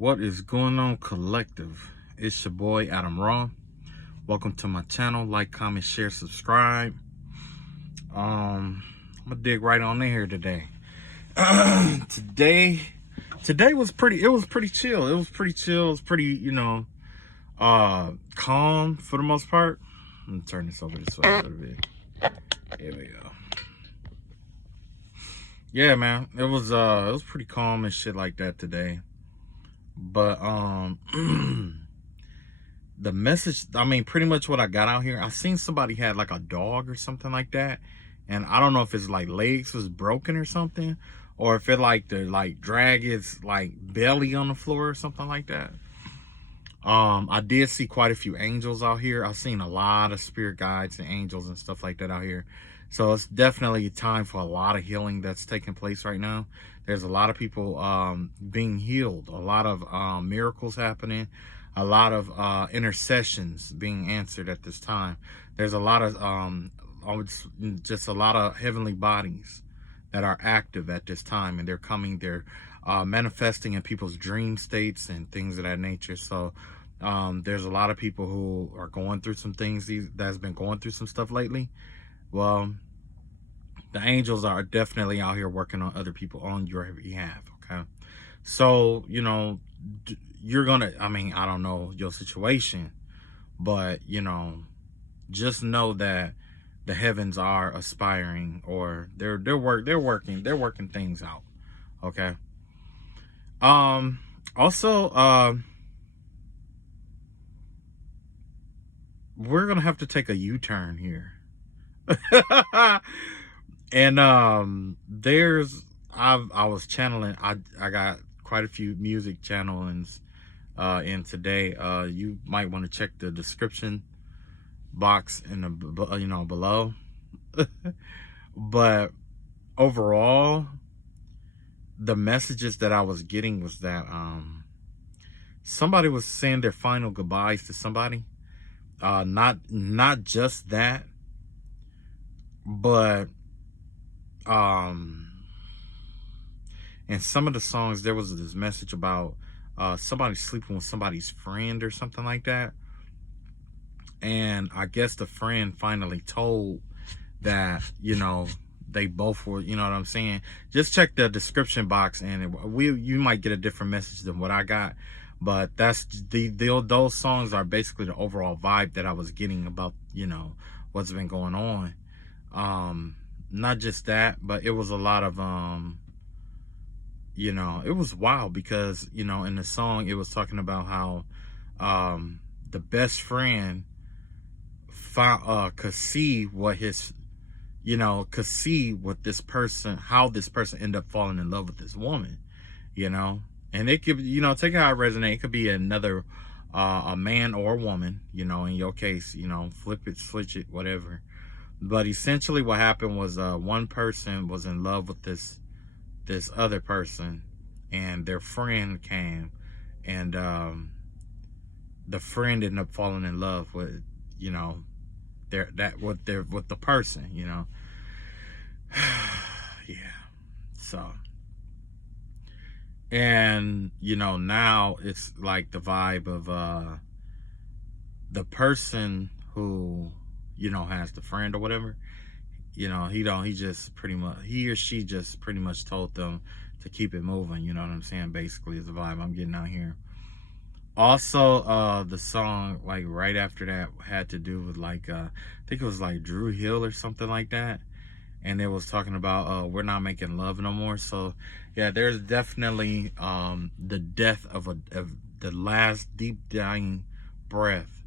What is going on, collective? It's your boy Adam Raw. Welcome to my channel. Like, comment, share, subscribe. I'm gonna dig right on in here today. Today was pretty. It was pretty chill. It was pretty chill. It was pretty, calm for the most part. Let me turn this over this way a little bit. Here we go. Yeah, man. It was pretty calm and shit like that today. But the message, I mean, pretty much what I got out here, I seen somebody had like a dog or something like that, and I don't know if his like legs was broken or something, or if it like the like drag its like belly on the floor or something like that. I did see quite a few angels out here. I've seen a lot of spirit guides and angels and stuff like that out here. So it's definitely a time for a lot of healing that's taking place right now. There's a lot of people being healed, a lot of miracles happening, a lot of intercessions being answered at this time. There's a lot of just a lot of heavenly bodies that are active at this time, and they're coming, they're manifesting in people's dream states and things of that nature. So there's a lot of people who are going through some things, that's been going through some stuff lately. Well, the angels are definitely out here working on other people on your behalf. Okay, so you're gonna, I mean, I don't know your situation, but just know that the heavens are aspiring, or they're working things out. Okay. Also, we're gonna have to take a U-turn here. And I was channeling, I got quite a few music channelings in today. You might want to check the description box in the below. But overall, the messages that I was getting was that somebody was saying their final goodbyes to somebody. Not just that, but in some of the songs there was this message about somebody sleeping with somebody's friend or something like that. And I guess the friend finally told that, they both were, you know what I'm saying? Just check the description box, and you might get a different message than what I got. But that's those songs are basically the overall vibe that I was getting about, what's been going on. Not just that, but it was a lot of it was wild, because in the song it was talking about how the best friend could see what his could see what this person, how this person ended up falling in love with this woman, and it could, take it how it resonates. It could be another a man or a woman, in your case, flip it, switch it, whatever. But essentially what happened was one person was in love with this other person, and their friend came, and the friend ended up falling in love with with the person, yeah. So, and now it's like the vibe of the person who has the friend or whatever, he just pretty much, he or she just pretty much told them to keep it moving, you know what I'm saying? Basically is the vibe I'm getting out here. Also, the song like right after that had to do with like I think it was like Drew Hill or something like that, and it was talking about we're not making love no more. So yeah, there's definitely the death of the last deep dying breath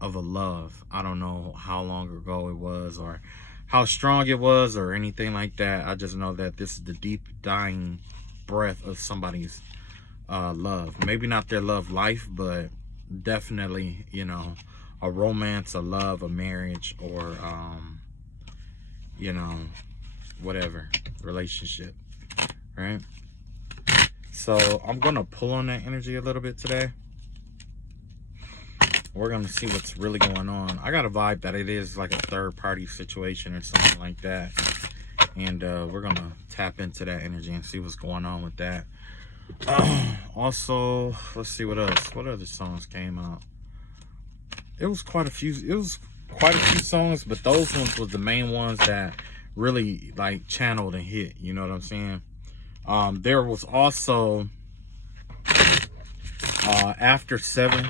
of a love. I don't know how long ago it was, or how strong it was, or anything like that. I just know that this is the deep dying breath of somebody's love. Maybe not their love life, but definitely a romance, a love, a marriage, or whatever relationship, right? So I'm gonna pull on that energy a little bit today. We're gonna see what's really going on. I got a vibe that it is like a third party situation or something like that, and we're gonna tap into that energy and see what's going on with that. Also, let's see what else. What other songs came out? It was quite a few. It was quite a few songs, but those ones was the main ones that really like channeled and hit. You know what I'm saying? There was also After 7,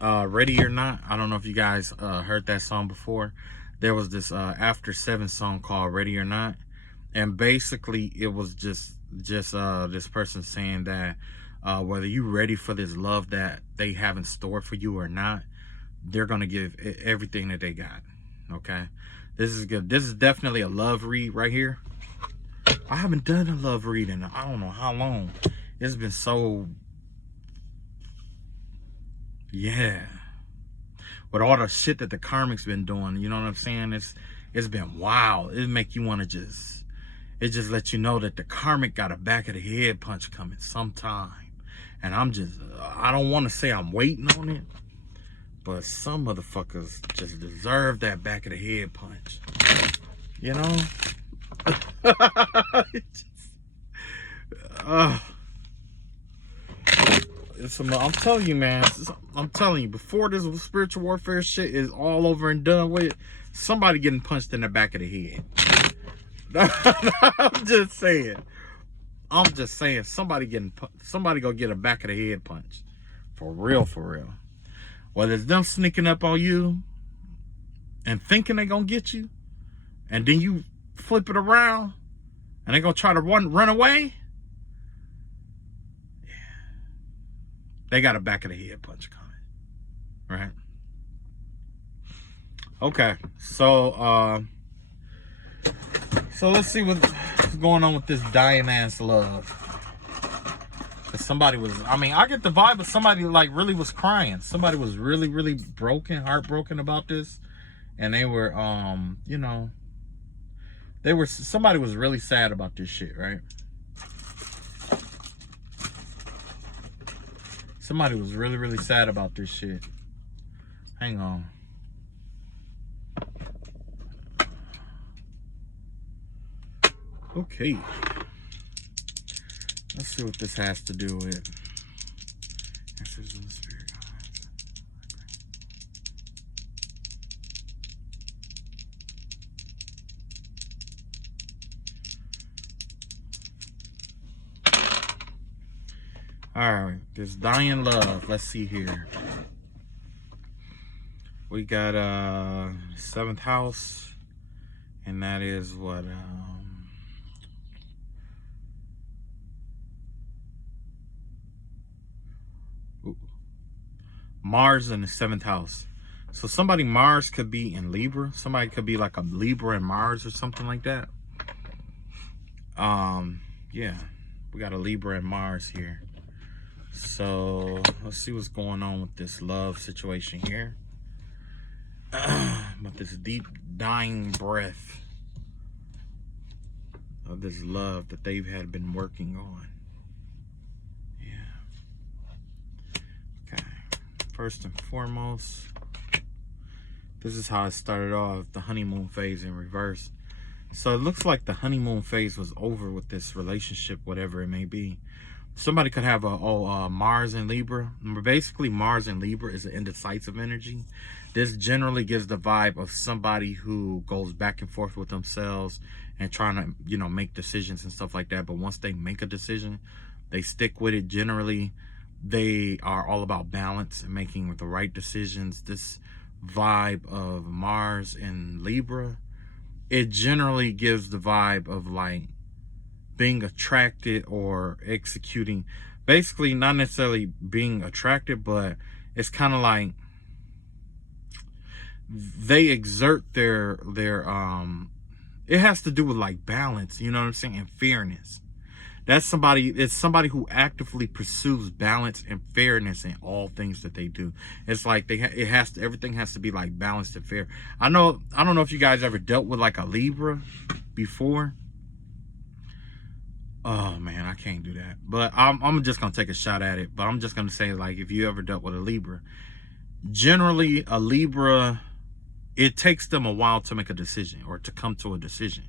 Ready or Not. I don't know if you guys heard that song before. There was this After 7 song called Ready or Not, and basically it was just this person saying that whether you ready for this love that they have in store for you or not, they're gonna give everything that they got. Okay, this is good. This is definitely a love read right here. I haven't done a love read in I don't know how long. It's been so, yeah, with all the shit that the karmic's been doing, you know what I'm saying? It's been wild. It make you want to just, it just let you know that the karmic got a back of the head punch coming sometime. And I don't want to say I'm waiting on it, but some motherfuckers just deserve that back of the head punch. You know? I'm telling you, man. I'm telling you, before this spiritual warfare shit is all over and done with, somebody getting punched in the back of the head. I'm just saying. Somebody gonna get a back of the head punch. For real, for real. Whether it's them sneaking up on you and thinking they gonna get you, and then you flip it around and they gonna try to run away. Yeah. They got a back of the head punch coming. Right? Okay. So let's see what's going on with this dying ass love. Cause somebody was, I mean, I get the vibe of somebody like really was crying. Somebody was really, really broken, heartbroken about this. And they were, you know, somebody was really sad about this shit, right? Somebody was really, really sad about this shit. Hang on. Okay. Let's see what this has to do with. Alright, this dying love. Let's see here. We got 7th house, and that is what Mars in the 7th house. So somebody Mars could be in Libra. Somebody could be like a Libra and Mars or something like that. Yeah, we got a Libra and Mars here. So let's see what's going on with this love situation here. With this deep dying breath of this love that they've had been working on. Yeah. Okay. First and foremost, this is how it started off, the honeymoon phase in reverse. So it looks like the honeymoon phase was over with this relationship, whatever it may be. Somebody could have a Mars in Libra. Basically, Mars in Libra is an indecisive energy. This generally gives the vibe of somebody who goes back and forth with themselves and trying to, you know, make decisions and stuff like that. But once they make a decision, they stick with it. Generally, they are all about balance and making the right decisions. This vibe of Mars in Libra, it generally gives the vibe of like being attracted or executing, basically not necessarily being attracted, but it's kind of like they exert their it has to do with like balance, you know what I'm saying, and fairness. That's somebody, it's somebody who actively pursues balance and fairness in all things that they do. It's like everything has to be like balanced and fair. I don't know if you guys ever dealt with like a Libra before. Oh man, I can't do that. But I'm just gonna take a shot at it. But I'm just gonna say, like, if you ever dealt with a Libra, generally a Libra, it takes them a while to make a decision or to come to a decision,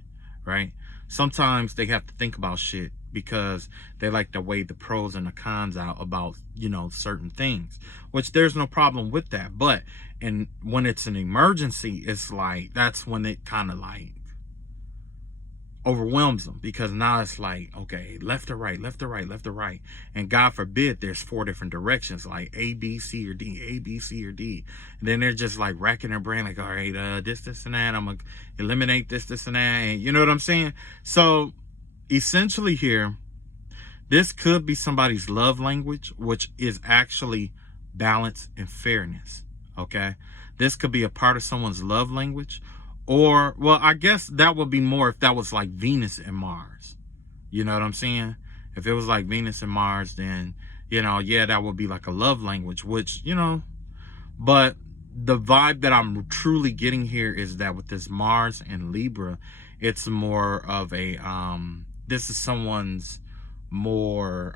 right? Sometimes they have to think about shit because they like to weigh the pros and the cons out about, you know, certain things, which there's no problem with that. But and when it's an emergency, it's like that's when it kind of like overwhelms them, because now it's like, okay, left or right, left or right, left or right, and God forbid there's 4 different directions, like A, B, C, or D, A, B, C, or D, and then they're just like racking their brain, like, all right, this and that, I'm gonna eliminate this and that, and you know what I'm saying? So essentially here, this could be somebody's love language, which is actually balance and fairness. Okay, this could be a part of someone's love language. Or, well, I guess that would be more if that was like Venus and Mars. You know what I'm saying? If it was like Venus and Mars, then, you know, yeah, that would be like a love language, which, you know, but the vibe that I'm truly getting here is that with this Mars and Libra, it's more of a, this is someone's more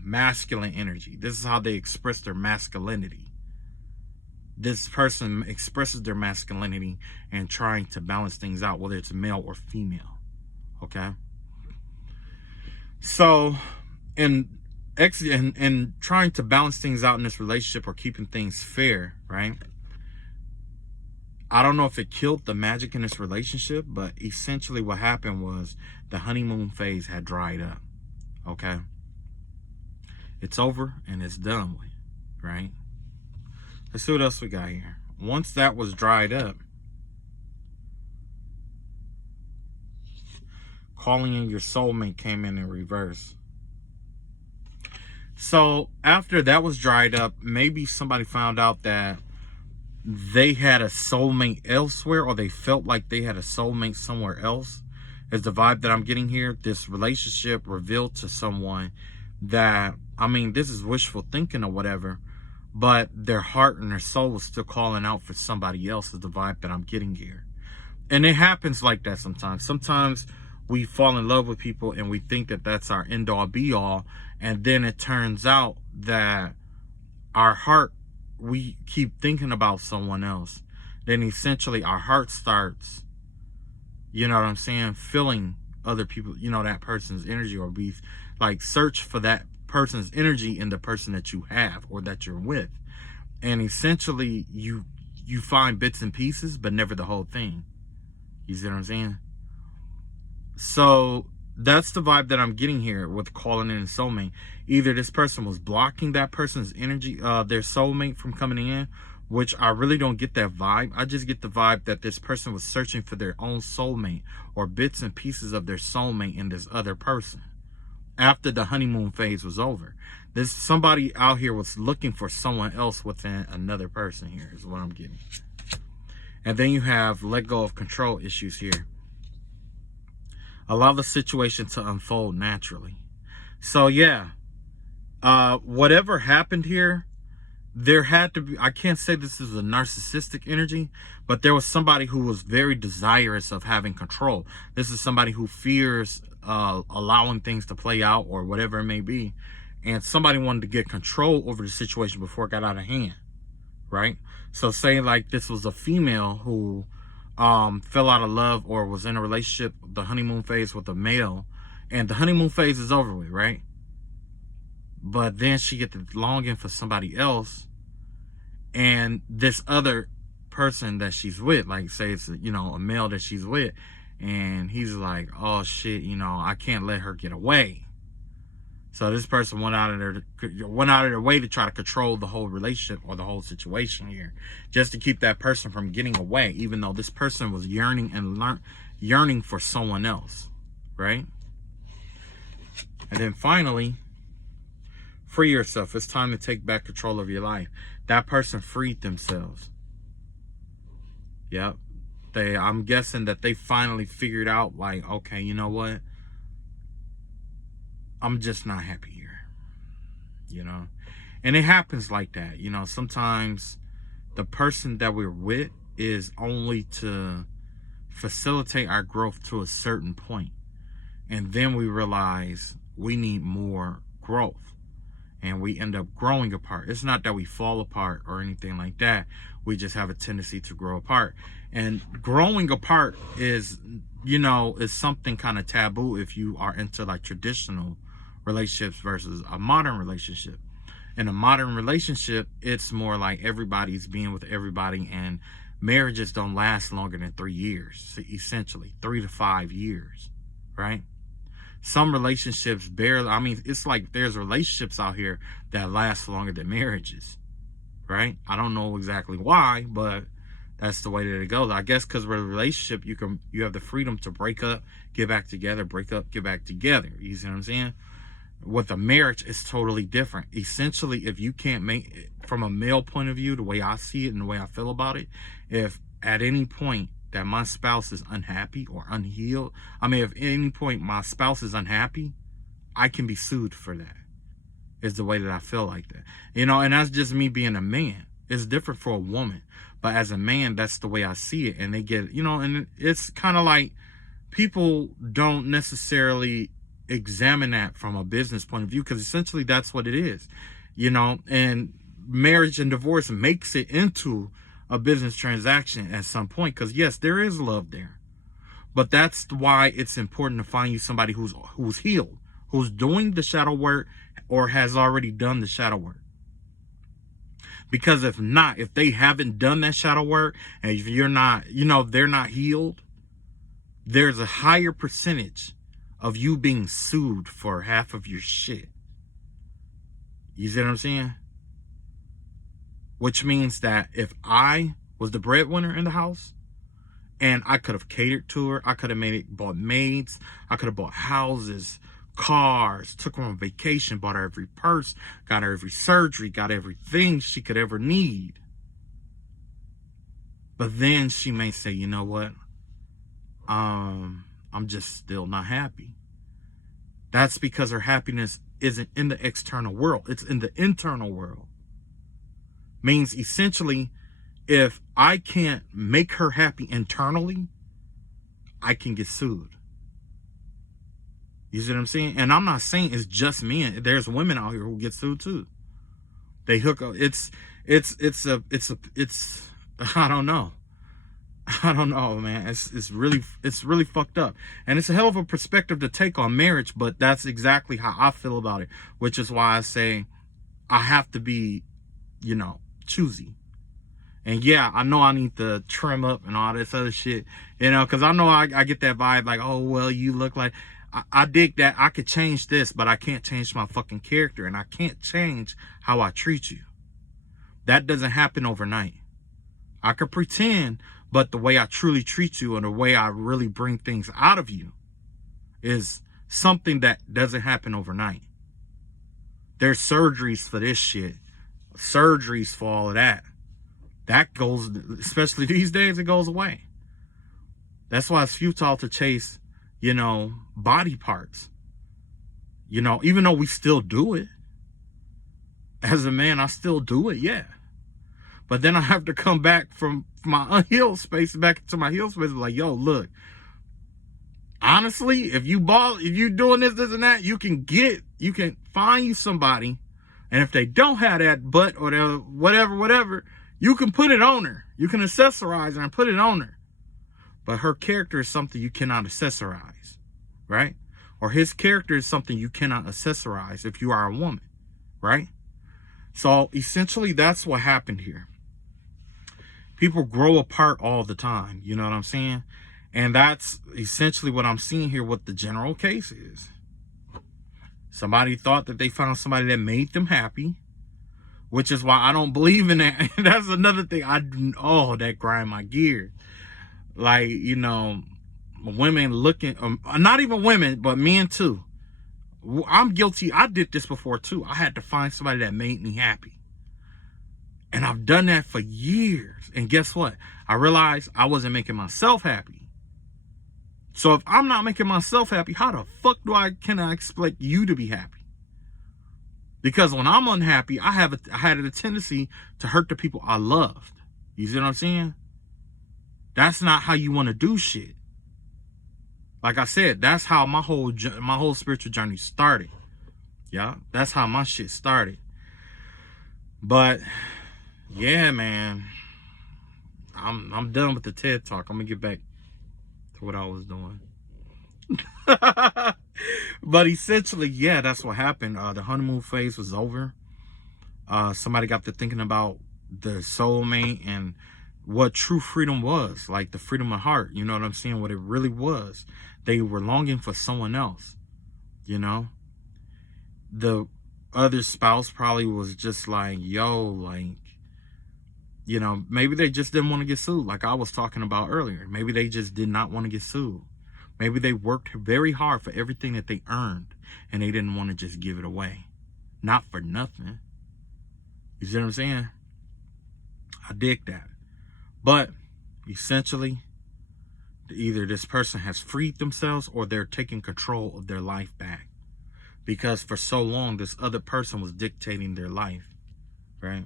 masculine energy. This is how they express their masculinity. This person expresses their masculinity and trying to balance things out, whether it's male or female. Okay. So, and trying to balance things out in this relationship or keeping things fair, right? I don't know if it killed the magic in this relationship, but essentially what happened was the honeymoon phase had dried up. Okay. It's over and it's done with, right? Let's see what else we got here. Once that was dried up, calling in your soulmate came in reverse. So after that was dried up, maybe somebody found out that they had a soulmate elsewhere, or they felt like they had a soulmate somewhere else. Is the vibe that I'm getting here. This relationship revealed to someone that, I mean, this is wishful thinking or whatever, but their heart and their soul was still calling out for somebody else, is the vibe that I'm getting here. And it happens like that sometimes. Sometimes we fall in love with people and we think that that's our end all be all. And then it turns out that our heart, we keep thinking about someone else. Then essentially our heart starts, you know what I'm saying, feeling other people, you know, that person's energy, or be like search for that person's energy in the person that you have or that you're with. And essentially you find bits and pieces, but never the whole thing. You see what I'm saying? So that's the vibe that I'm getting here with calling in a soulmate. Either this person was blocking that person's energy, their soulmate, from coming in, which I really don't get that vibe. I just get the vibe that this person was searching for their own soulmate, or bits and pieces of their soulmate in this other person after the honeymoon phase was over. This somebody out here was looking for someone else within another person here, is what I'm getting. And then you have let go of control issues here. Allow the situation to unfold naturally. So yeah, whatever happened here, there had to be, I can't say this is a narcissistic energy, but there was somebody who was very desirous of having control. This is somebody who fears allowing things to play out, or whatever it may be. And somebody wanted to get control over the situation before it got out of hand, right? So say like this was a female who fell out of love or was in a relationship, the honeymoon phase, with a male, and the honeymoon phase is over with, right? But then she get the longing for somebody else, and this other person that she's with, like say it's, you know, a male that she's with, and he's like, oh shit, you know, I can't let her get away. So this person went out of their way to try to control the whole relationship or the whole situation here, just to keep that person from getting away, even though this person was yearning for someone else, right? And then finally, free yourself. It's time to take back control of your life. That person freed themselves. Yep. I'm guessing that they finally figured out, like, okay, you know what? I'm just not happy here, you know? And it happens like that, you know? Sometimes the person that we're with is only to facilitate our growth to a certain point. And then we realize we need more growth. and we end up growing apart. It's not that we fall apart or anything like that. We just have a tendency to grow apart. And growing apart is, is something kind of taboo if you are into like traditional relationships versus a modern relationship. In a modern relationship, it's more like everybody's being with everybody, and marriages don't last longer than 3 years, so essentially 3 to 5 years, right? Some relationships barely, it's like there's relationships out here that last longer than marriages, right? I don't know exactly why, but that's the way that it goes. I guess because with a relationship, you have the freedom to break up, get back together, break up, get back together. You see what I'm saying? With a marriage, it's totally different. Essentially, if you can't make it, from a male point of view, the way I see it and the way I feel about it, if at any point that my spouse is unhappy or unhealed, if at any point my spouse is unhappy, I can be sued for that. Is the way that I feel like that. And that's just me being a man. It's different for a woman. But as a man, that's the way I see it. And they get, and it's kind of like people don't necessarily examine that from a business point of view, because essentially that's what it is, and marriage and divorce makes it into a business transaction at some point, because yes, there is love there, but that's why it's important to find you somebody who's healed, who's doing the shadow work or has already done the shadow work. Because if they haven't done that shadow work, and if you're not, they're not healed, there's a higher percentage of you being sued for half of your shit. You see what I'm saying? Which means that if I was the breadwinner in the house, and I could have catered to her, I could have bought maids, I could have bought houses, cars, took her on vacation, bought her every purse, got her every surgery, got everything she could ever need. But then she may say, you know what? I'm just still not happy. That's because her happiness isn't in the external world. It's in the internal world. Means essentially, if I can't make her happy internally, I can get sued. You see what I'm saying? And I'm not saying it's just men. There's women out here who get sued too. They hook up. It's I don't know. I don't know, man. It's really fucked up. And it's a hell of a perspective to take on marriage, but that's exactly how I feel about it, which is why I say I have to be, choosy. And yeah, I know I need to trim up and all this other shit, because I know I get that vibe like, oh, well, you look like, I dig that. I could change this, but I can't change my fucking character, and I can't change how I treat you. That doesn't happen overnight. I could pretend, but the way I truly treat you and the way I really bring things out of you is something that doesn't happen overnight. There's surgeries for this shit. Surgeries for all of that. That goes, especially these days, it goes away. That's why it's futile to chase, body parts. Even though we still do it. As a man, I still do it, yeah. But then I have to come back from my unhealed space back to my healed space. Like, yo, look. Honestly, if you doing this and that, you can find you somebody. And if they don't have that butt or whatever, you can put it on her. You can accessorize her and put it on her. But her character is something you cannot accessorize, right? Or his character is something you cannot accessorize if you are a woman, right? So essentially, that's what happened here. People grow apart all the time. You know what I'm saying? And that's essentially what I'm seeing here, what the general case is. Somebody thought that they found somebody that made them happy, which is why I don't believe in that. That's another thing. That grind my gears. Like, women looking, not even women, but men too. I'm guilty. I did this before too. I had to find somebody that made me happy. And I've done that for years. And guess what? I realized I wasn't making myself happy. So if I'm not making myself happy, how the fuck can I expect you to be happy? Because when I'm unhappy, I had a tendency to hurt the people I loved. You see what I'm saying? That's not how you want to do shit. Like I said, that's how my whole spiritual journey started. Yeah, that's how my shit started. But yeah, man, I'm done with the TED Talk. I'm gonna get back to what I was doing. But essentially, yeah, that's what happened. The honeymoon phase was over. Somebody got to thinking about the soulmate and what true freedom was, like the freedom of heart. You know what I'm saying? What it really was. They were longing for someone else. You know, the other spouse probably was just like, yo, like, you know, maybe they just didn't want to get sued, like I was talking about earlier. Maybe they just did not want to get sued. Maybe they worked very hard for everything that they earned and they didn't want to just give it away. Not for nothing. You see what I'm saying? I dig that. But essentially, either this person has freed themselves or they're taking control of their life back. Because for so long, this other person was dictating their life, right?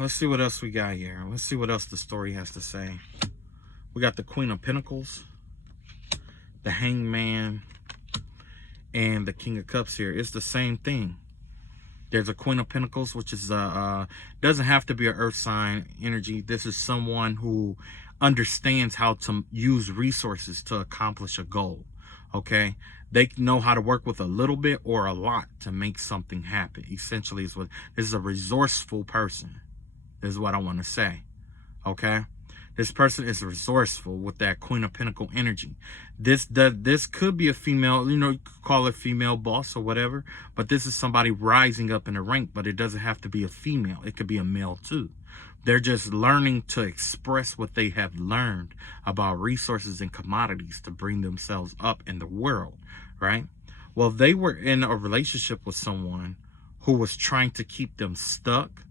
Let's see what else we got here. Let's see what else the story has to say. We got the Queen of Pentacles, the Hangman, and the King of Cups here. It's the same thing. There's a Queen of Pentacles, which is doesn't have to be an earth sign energy. This is someone who understands how to use resources to accomplish a goal. Okay, they know how to work with a little bit or a lot to make something happen. Essentially, is what this is. A resourceful person. This is what I want to say. Okay, this person is resourceful with that Queen of Pentacle energy. This could be a female, you know, you could call it female boss or whatever, but this is somebody rising up in the rank, but it doesn't have to be a female. It could be a male too. They're just learning to express what they have learned about resources and commodities to bring themselves up in the world, right? Well, they were in a relationship with someone who was trying to keep them stuck,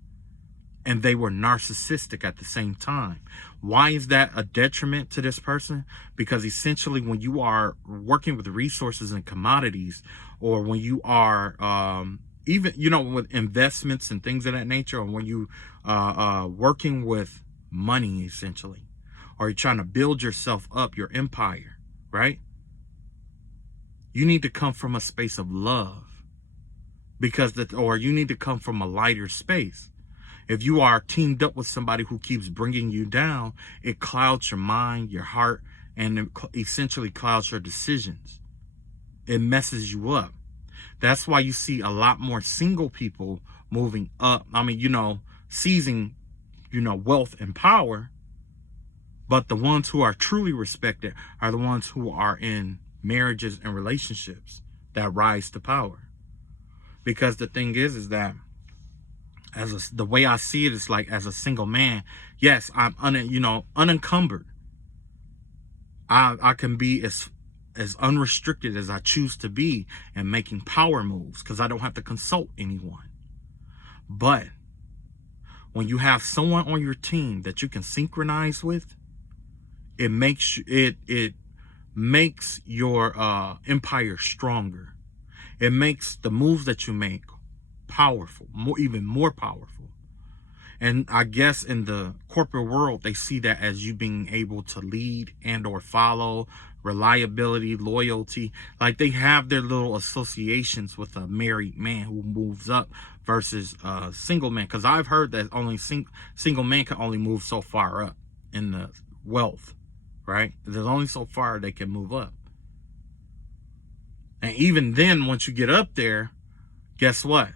and they were narcissistic at the same time. Why is that a detriment to this person? Because essentially when you are working with resources and commodities, or when you are even, you know, with investments and things of that nature, or when you working with money essentially, or you're trying to build yourself up, your empire, right? You need to come from a space of love, because or you need to come from a lighter space. If you are teamed up with somebody who keeps bringing you down, it clouds your mind, your heart, and it essentially clouds your decisions. It messes you up. That's why you see a lot more single people moving up. I mean, you know, seizing, you know, wealth and power. But the ones who are truly respected are the ones who are in marriages and relationships that rise to power. Because the thing is that the way I see it is like, as a single man, yes, I'm unencumbered. I can be as unrestricted as I choose to be and making power moves because I don't have to consult anyone. But when you have someone on your team that you can synchronize with, it makes your empire stronger. It makes the moves that you make powerful, even more powerful. And I guess in the corporate world, they see that as you being able to lead and or follow, reliability, loyalty. Like they have their little associations with a married man who moves up versus a single man. Because I've heard that only single men can only move so far up in the wealth, right? There's only so far they can move up. And even then, once you get up there, guess what?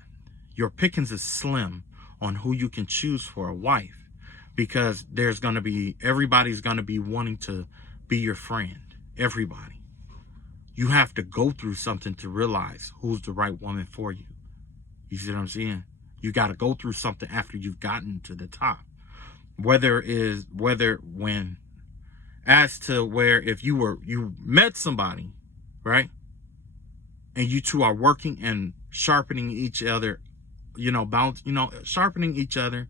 Your pickings is slim on who you can choose for a wife, because everybody's going to be wanting to be your friend. Everybody. You have to go through something to realize who's the right woman for you. You see what I'm saying? You got to go through something after you've gotten to the top. If you met somebody, right? And you two are working and sharpening each other, sharpening each other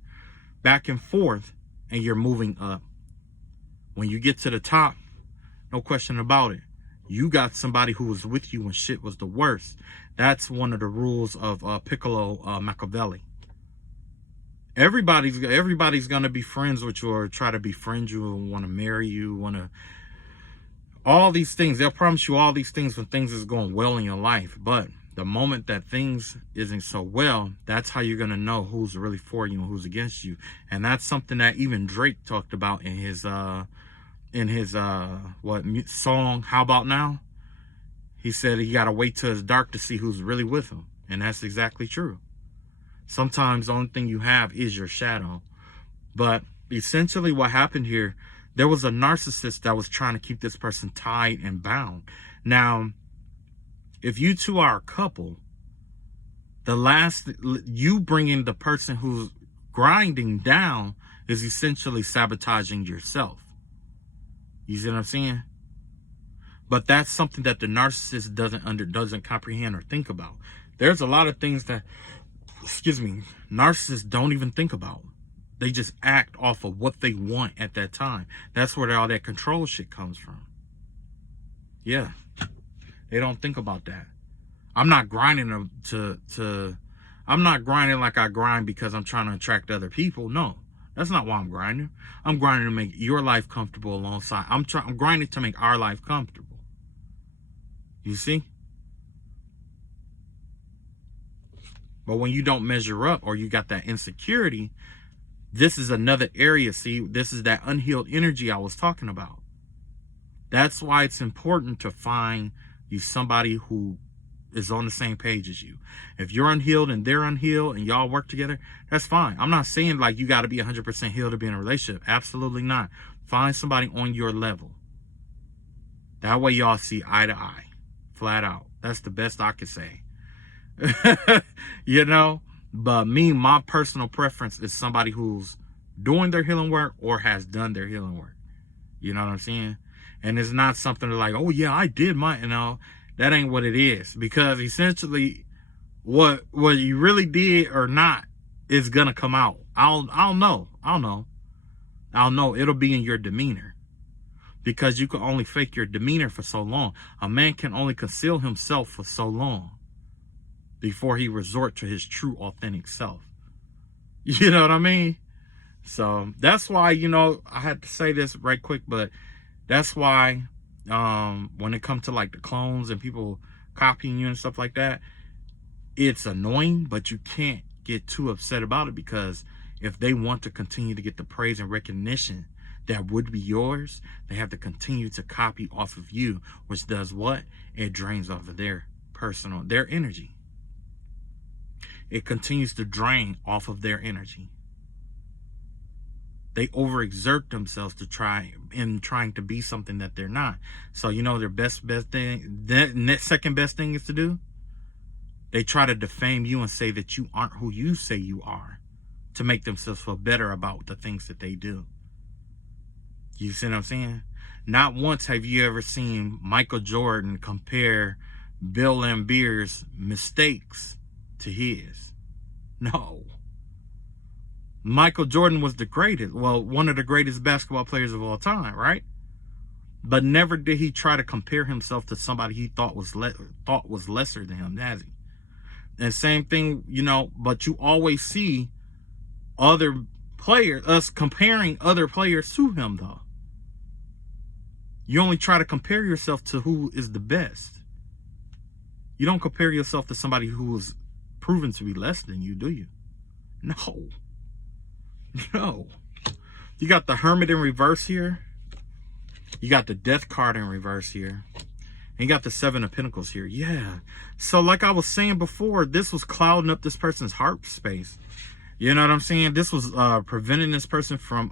back and forth, and you're moving up. When you get to the top, no question about it, you got somebody who was with you when shit was the worst. That's one of the rules of Piccolo Machiavelli. Everybody's gonna be friends with you, or try to befriend you, and want to marry you, all these things. They'll promise you all these things when things is going well in your life. But The moment that things isn't so well, that's how you're going to know who's really for you and who's against you. And that's something that even Drake talked about in his song, How About Now? He said he got to wait till it's dark to see who's really with him. And that's exactly true. Sometimes the only thing you have is your shadow. But essentially what happened here, there was a narcissist that was trying to keep this person tied and bound. Now, if you two are a couple, you bringing the person who's grinding down is essentially sabotaging yourself. You see what I'm saying? But that's something that the narcissist doesn't comprehend or think about. There's a lot of things that, narcissists don't even think about. They just act off of what they want at that time. That's where all that control shit comes from. Yeah. They don't think about that. I'm not grinding I'm not grinding like I grind because I'm trying to attract other people. No, that's not why I'm grinding. I'm grinding to make your life comfortable alongside. I'm grinding to make our life comfortable. You see? But when you don't measure up or you got that insecurity, this is another area. See, this is that unhealed energy I was talking about. That's why it's important to find you somebody who is on the same page as you. If you're unhealed and they're unhealed and y'all work together, that's fine. I'm not saying like you got to be 100% healed to be in a relationship. Absolutely not. Find somebody on your level. That way y'all see eye to eye. Flat out. That's the best I could say. You know? But me, my personal preference is somebody who's doing their healing work or has done their healing work. You know what I'm saying? And it's not something like, oh yeah, I did mine. You know, that ain't what it is. Because essentially, what you really did or not is gonna come out. I'll know. It'll be in your demeanor. Because you can only fake your demeanor for so long. A man can only conceal himself for so long before he resort to his true, authentic self. You know what I mean? So that's why, you know, I had to say this right quick, but that's why when it comes to like the clones and people copying you and stuff like that, it's annoying, but you can't get too upset about it, because if they want to continue to get the praise and recognition that would be yours, they have to continue to copy off of you, which does what? It drains off of their energy. It continues to drain off of their energy. They overexert themselves trying to be something that they're not. So you know their second best thing is to do? They try to defame you and say that you aren't who you say you are, to make themselves feel better about the things that they do. You see what I'm saying? Not once have you ever seen Michael Jordan compare Bill Laimbeer's mistakes to his. No. Michael Jordan was the greatest, one of the greatest basketball players of all time, right? But never did he try to compare himself to somebody he thought was lesser than him, has he? And same thing, you know, but you always see us comparing other players to him, though. You only try to compare yourself to who is the best. You don't compare yourself to somebody who is proven to be less than you, do you? No. No. You got the Hermit in reverse here. You got the Death card in reverse here. And you got the Seven of Pentacles here. Yeah. So like I was saying before, this was clouding up this person's heart space. You know what I'm saying? This was preventing this person from,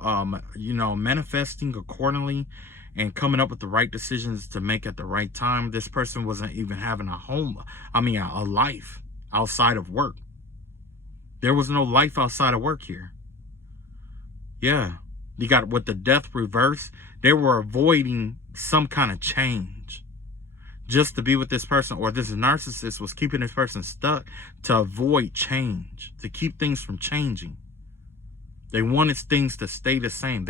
manifesting accordingly and coming up with the right decisions to make at the right time. This person wasn't even having a life outside of work. There was no life outside of work here. Yeah. You got with the Death reverse, they were avoiding some kind of change just to be with this person, or this narcissist was keeping this person stuck to avoid change, to keep things from changing. They wanted things to stay the same.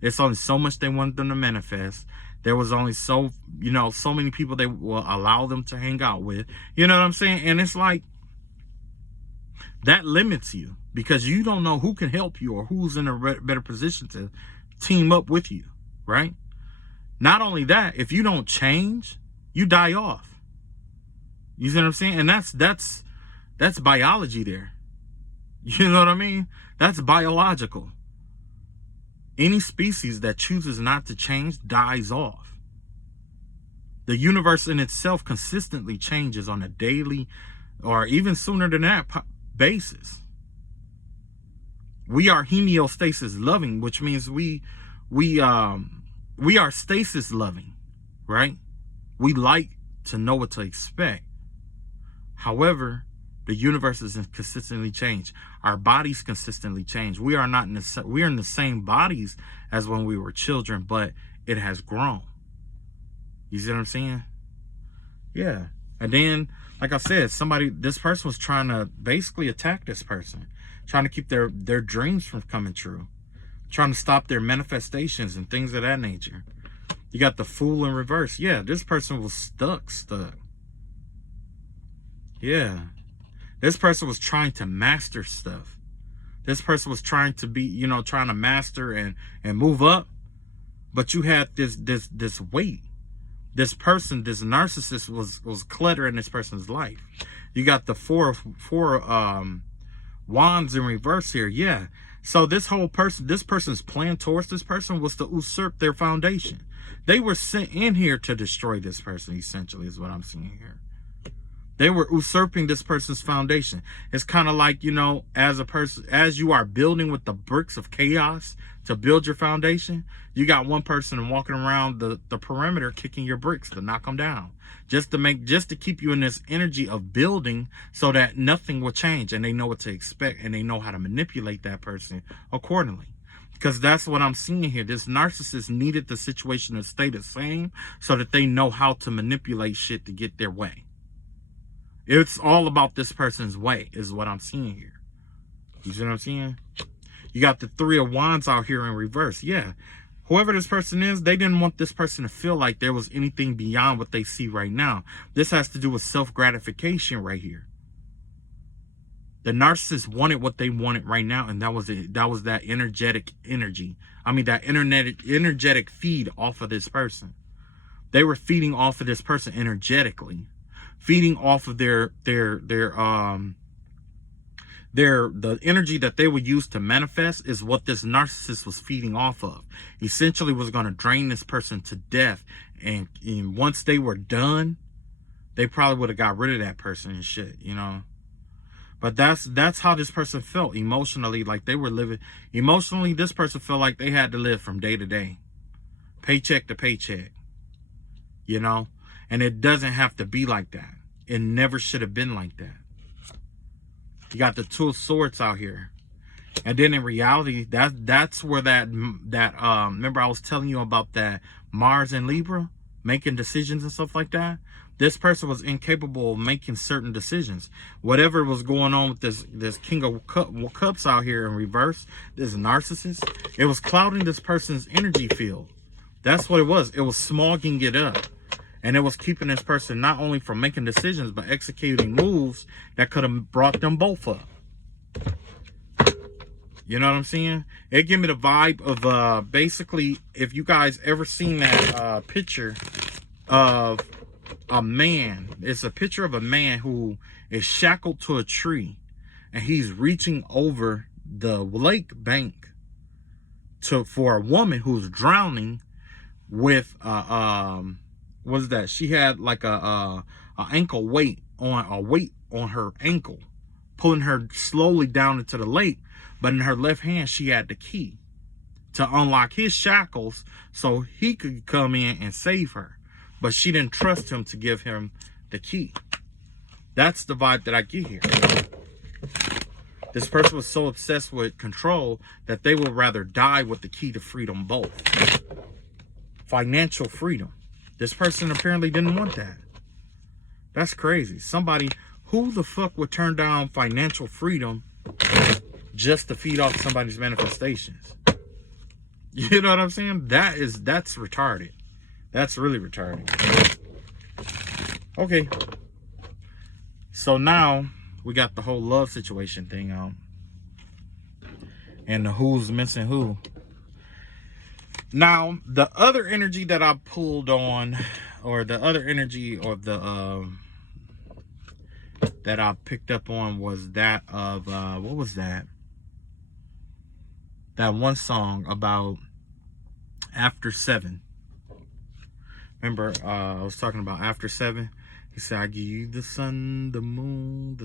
It's only so much they wanted them to manifest. There was only so many people they will allow them to hang out with. You know what I'm saying? And it's like, that limits you, because you don't know who can help you or who's in a better position to team up with you, right? Not only that, if you don't change, you die off. You see what I'm saying? And that's biology there. You know what I mean? That's biological. Any species that chooses not to change dies off. The universe in itself consistently changes on a daily or even sooner than that basis. We are homeostasis loving, which means we are stasis loving, right? We like to know what to expect. However, the universe is consistently changed. Our bodies consistently change. We are in the same bodies as when we were children, but it has grown. You see what I'm saying? Yeah. And then, like I said, this person was trying to basically attack this person, trying to keep their dreams from coming true, trying to stop their manifestations and things of that nature. You got the Fool in reverse. Yeah, this person was stuck. Yeah. This person was trying to master stuff. This person was trying to be, trying to master and move up. But you had this weight. This person, this narcissist was cluttering this person's life. You got the four wands in reverse here. Yeah. So this person's plan towards this person was to usurp their foundation. They were sent in here to destroy this person, essentially, is what I'm seeing here. They were usurping this person's foundation. It's kind of like, as you are building with the bricks of chaos to build your foundation, you got one person walking around the perimeter kicking your bricks to knock them down. Just to keep you in this energy of building so that nothing will change, and they know what to expect and they know how to manipulate that person accordingly. Because that's what I'm seeing here. This narcissist needed the situation to stay the same so that they know how to manipulate shit to get their way. It's all about this person's way is what I'm seeing here. You see what I'm saying? You got the Three of Wands out here in reverse. Yeah. Whoever this person is, they didn't want this person to feel like there was anything beyond what they see right now. This has to do with self-gratification right here. The narcissist wanted what they wanted right now, and that was it. That was that energetic energy. I mean, that energetic feed off of this person. They were feeding off of this person energetically, feeding off of the energy that they would use to manifest is what this narcissist was feeding off of. Essentially was going to drain this person to death. And once they were done, they probably would have got rid of that person and shit, But that's how this person felt emotionally, like they were living. Emotionally, this person felt like they had to live from day to day, paycheck to paycheck, And it doesn't have to be like that. It never should have been like that. You got the Two of Swords out here. And then in reality, that's where remember I was telling you about that Mars and Libra making decisions and stuff like that. This person was incapable of making certain decisions. Whatever was going on with this King of Cups out here in reverse, this narcissist, it was clouding this person's energy field. That's what it was. It was smogging it up. And it was keeping this person not only from making decisions, but executing moves that could have brought them both up. You know what I'm saying? It gave me the vibe of basically, if you guys ever seen that picture of a man. It's a picture of a man who is shackled to a tree, and he's reaching over the lake bank for a woman who's drowning with what is that? She had like a ankle weight on her ankle, pulling her slowly down into the lake. But in her left hand, she had the key to unlock his shackles so he could come in and save her. But she didn't trust him to give him the key. That's the vibe that I get here. This person was so obsessed with control that they would rather die with the key to freedom both. Financial freedom. This person apparently didn't want that. That's crazy. Who the fuck would turn down financial freedom just to feed off somebody's manifestations? You know what I'm saying? That's retarded. That's really retarded. Okay. So now we got the whole love situation thing on. And the who's missing who. Now, the other energy that I pulled on, or the other energy of the that I picked up on was that of what was that? That one song about after 7. Remember, I was talking about after 7. He said, I give you the sun, the moon,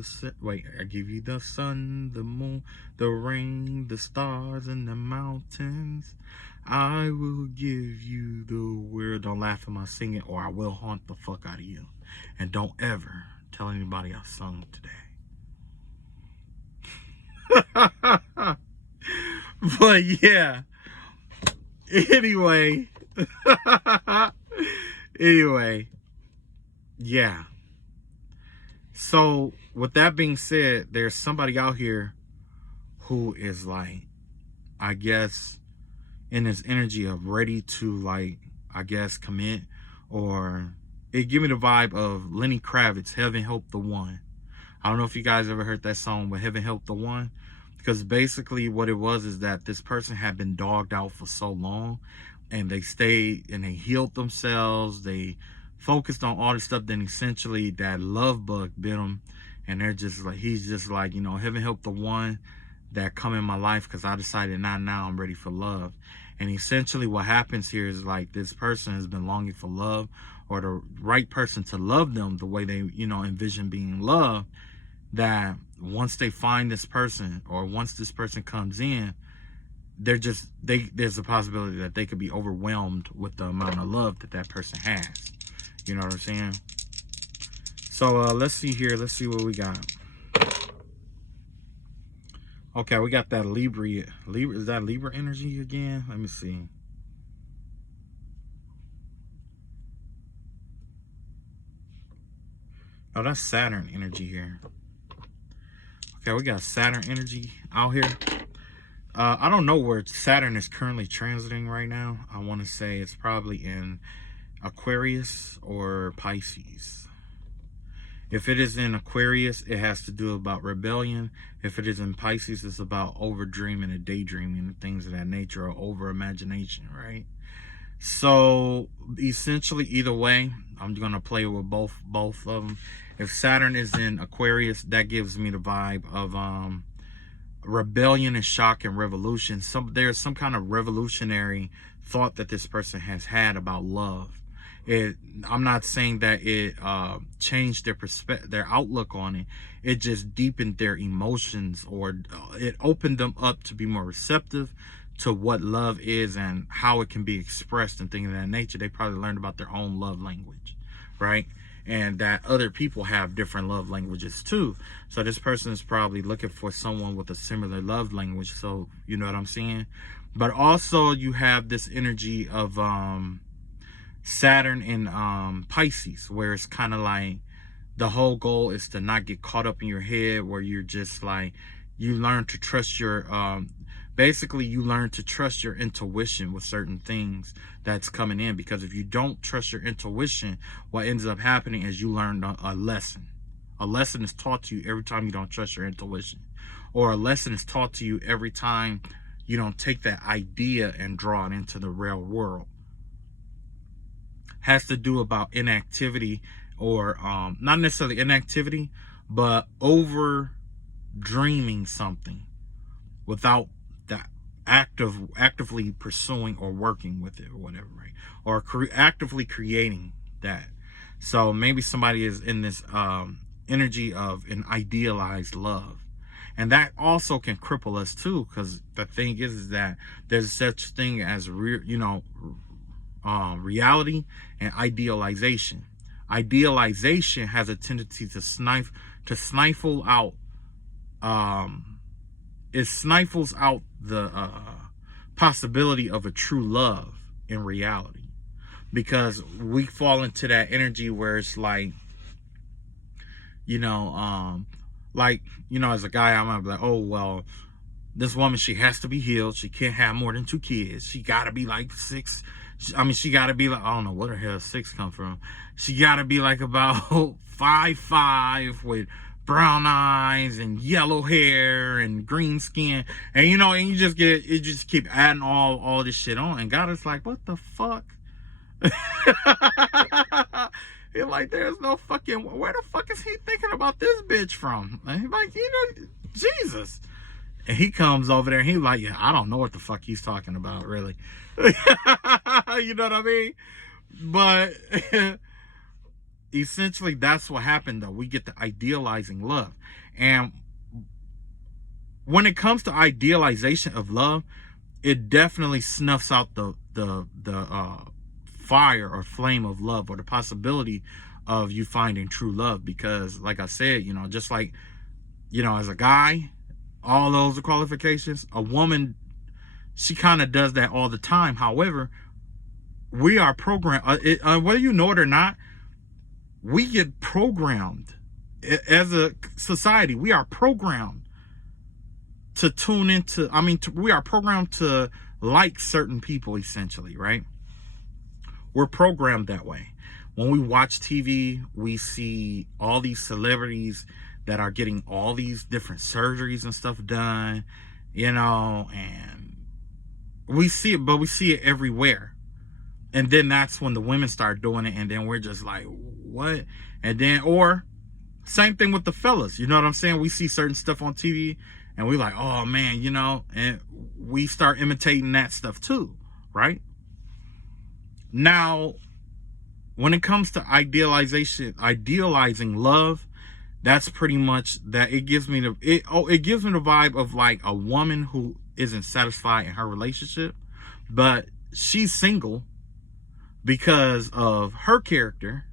I give you the sun, the moon, the rain, the stars, and the mountains. I will give you the world. Don't laugh at my singing, or I will haunt the fuck out of you. And don't ever tell anybody I sung today. But yeah. Anyway. Anyway. Yeah. So with that being said, there's somebody out here who is like, I guess, in this energy of ready to, like, I guess, commit. Or it give me the vibe of Lenny Kravitz, Heaven Help the One. I don't know if you guys ever heard that song, but Heaven Help the One. Because basically what it was is that this person had been dogged out for so long, and they stayed and they healed themselves. They focused on all this stuff. Then essentially that love bug bit them, and they're just like, he's just like, you know, heaven help the one that come in my life, because I decided not now, I'm ready for love. And essentially what happens here is like this person has been longing for love, or the right person to love them the way they, you know, envision being loved. That once they find this person, or once this person comes in, they're just, there's a possibility that they could be overwhelmed with the amount of love that that person has. You know what I'm saying? So let's see here. Let's see what we got. Okay, we got that Libra. Is that Libra energy again? Let me see. Oh, that's Saturn energy here. Okay, we got Saturn energy out here. I don't know where Saturn is currently transiting right now. I want to say it's probably in Aquarius or Pisces. If it is in Aquarius, it has to do about rebellion. If it is in Pisces, it's about over dreaming and daydreaming and things of that nature, or over imagination, right? So essentially, either way, I'm gonna play with both of them. If Saturn is in Aquarius, that gives me the vibe of rebellion and shock and revolution. There's some kind of revolutionary thought that this person has had about love. I'm not saying that it changed their outlook on it. It just deepened their emotions, or it opened them up to be more receptive to what love is and how it can be expressed and things of that nature. They probably learned about their own love language, right? And that other people have different love languages too. So this person is probably looking for someone with a similar love language. So you know what I'm saying? But also you have this energy of Saturn in Pisces, where it's kind of like the whole goal is to not get caught up in your head, where you're just like, you learn to trust your basically you learn to trust your intuition with certain things that's coming in. Because if you don't trust your intuition, what ends up happening is you learn a lesson. A lesson is taught to you every time you don't trust your intuition, or a lesson is taught to you every time you don't take that idea and draw it into the real world. Has to do about inactivity, or not necessarily inactivity, but over dreaming something without that actively pursuing or working with it, or whatever, right? Or actively creating that. So maybe somebody is in this energy of an idealized love, and that also can cripple us too, because the thing is that there's such thing as reality and idealization. Idealization has a tendency to stifle out. It stifles out the possibility of a true love in reality, because we fall into that energy where it's like, as a guy, I might be like, oh well, this woman, she has to be healed. She can't have more than 2 kids. She gotta be like 6. She gotta be like, I don't know where the hell 6 come from. She gotta be like about 5'5" with brown eyes and yellow hair and green skin. And and you just keep adding all this shit on. And God is like, what the fuck? He's like, there's no fucking, where the fuck is he thinking about this bitch from? And he's like, Jesus. And he comes over there and he's like, yeah, I don't know what the fuck he's talking about, really. You know what I mean? But essentially, that's what happened, though. We get to idealizing love. And when it comes to idealization of love, it definitely snuffs out the fire or flame of love, or the possibility of you finding true love. Because, like I said, just like, as a guy, all those are qualifications. A woman, she kind of does that all the time. However, we are programmed, whether you know it or not, we get programmed as a society. We are programmed to tune into, we are programmed to like certain people, essentially, right? We're programmed that way. When we watch TV, we see all these celebrities that are getting all these different surgeries and stuff done, and we see it, but we see it everywhere. And then that's when the women start doing it, and then we're just like, what? And then, or same thing with the fellas, you know what I'm saying? We see certain stuff on TV, and we're like, oh man, and we start imitating that stuff too, right? Now, when it comes to idealizing love, that's pretty much that. It gives me the vibe of like a woman who isn't satisfied in her relationship, but she's single because of her character,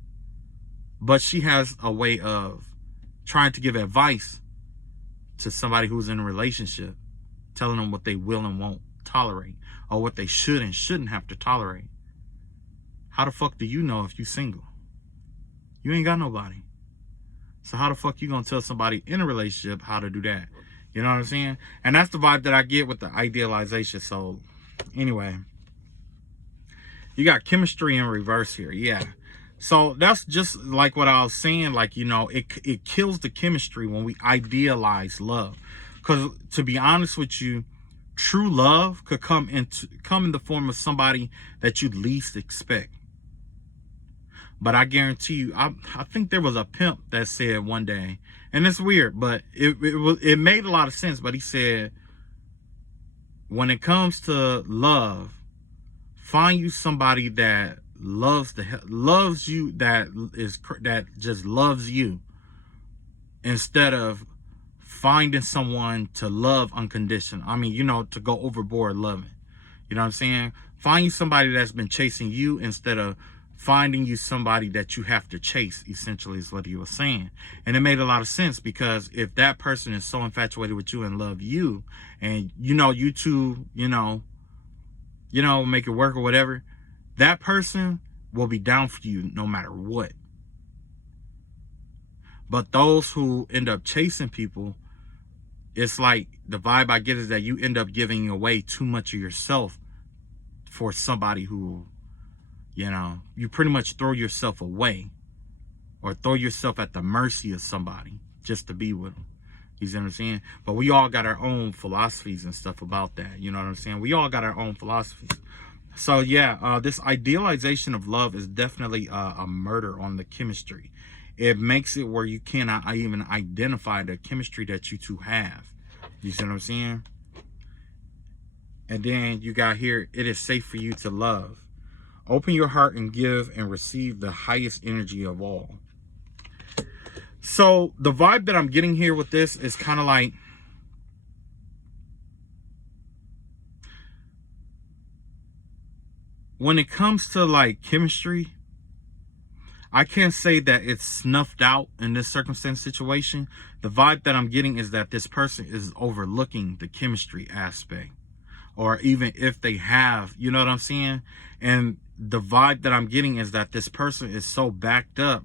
but she has a way of trying to give advice to somebody who's in a relationship, telling them what they will and won't tolerate, or what they should and shouldn't have to tolerate. How the fuck do you know if you single? You ain't got nobody. So how the fuck you gonna tell somebody in a relationship how to do that? You know what I'm saying? And that's the vibe that I get with the idealization. So anyway, you got chemistry in reverse here. Yeah. So that's just like what I was saying. Like, it kills the chemistry when we idealize love. Because to be honest with you, true love could come in the form of somebody that you'd least expect. But I guarantee you, I think there was a pimp that said one day, and it's weird, but it made a lot of sense. But he said, when it comes to love, find you somebody that loves you, that just loves you, instead of finding someone to love unconditional. To go overboard loving. You know what I'm saying? Find you somebody that's been chasing you, instead of finding you somebody that you have to chase, essentially, is what he was saying. And it made a lot of sense, because if that person is so infatuated with you and love you, and you two, make it work or whatever, that person will be down for you no matter what. But those who end up chasing people, it's like the vibe I get is that you end up giving away too much of yourself for somebody who, you pretty much throw yourself away, or throw yourself at the mercy of somebody just to be with them. You see what I'm saying? But we all got our own philosophies and stuff about that. You know what I'm saying? We all got our own philosophies. So yeah, this idealization of love is definitely a murder on the chemistry. It makes it where you cannot even identify the chemistry that you two have. You see what I'm saying? And then you got here, it is safe for you to love. Open your heart and give and receive the highest energy of all. So the vibe that I'm getting here with this is kind of like, when it comes to like chemistry, I can't say that it's snuffed out in this circumstance situation. The vibe that I'm getting is that this person is overlooking the chemistry aspect, or even if they have, you know what I'm saying? And the vibe that I'm getting is that this person is so backed up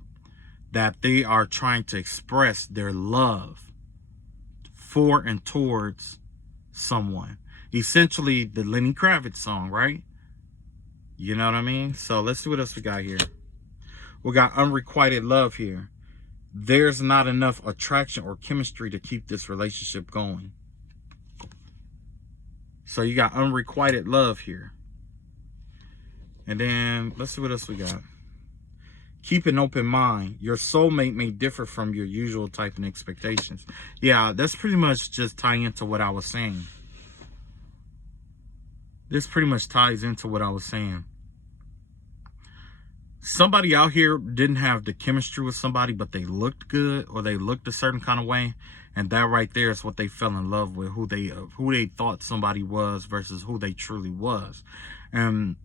that they are trying to express their love for and towards someone. Essentially, the Lenny Kravitz song, right? You know what I mean? So let's see what else we got here. We got unrequited love here. There's not enough attraction or chemistry to keep this relationship going. So you got unrequited love here. And then let's see what else we got. Keep an open mind. Your soulmate may differ from your usual type and expectations. Yeah, that's pretty much just tying into what I was saying. This pretty much ties into what I was saying. Somebody out here didn't have the chemistry with somebody, but they looked good, or they looked a certain kind of way, and that right there is what they fell in love with, who they thought somebody was versus who they truly was. And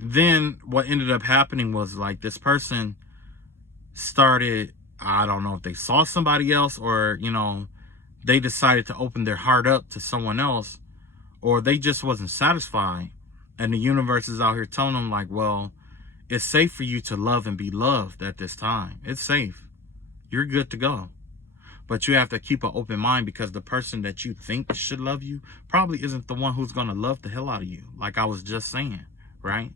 then what ended up happening was, like, this person started, I don't know if they saw somebody else, or, you know, they decided to open their heart up to someone else, or they just wasn't satisfied. And the universe is out here telling them, like, well, it's safe for you to love and be loved at this time. It's safe. You're good to go. But you have to keep an open mind, because the person that you think should love you probably isn't the one who's going to love the hell out of you. Like I was just saying, right?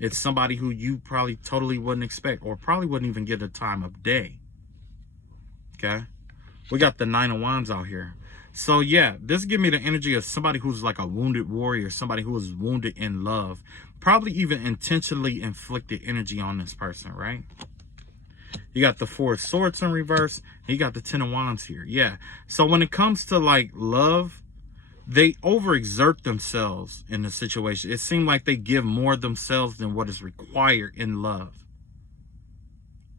It's somebody who you probably totally wouldn't expect, or probably wouldn't even get a time of day. Okay? We got the 9 of Wands out here. So yeah, this give me the energy of somebody who's like a wounded warrior, somebody who is wounded in love, probably even intentionally inflicted energy on this person, right? You got the 4 of Swords in reverse, and you got the 10 of Wands here. Yeah. So when it comes to like love, they overexert themselves in the situation. It seems like they give more themselves than what is required in love,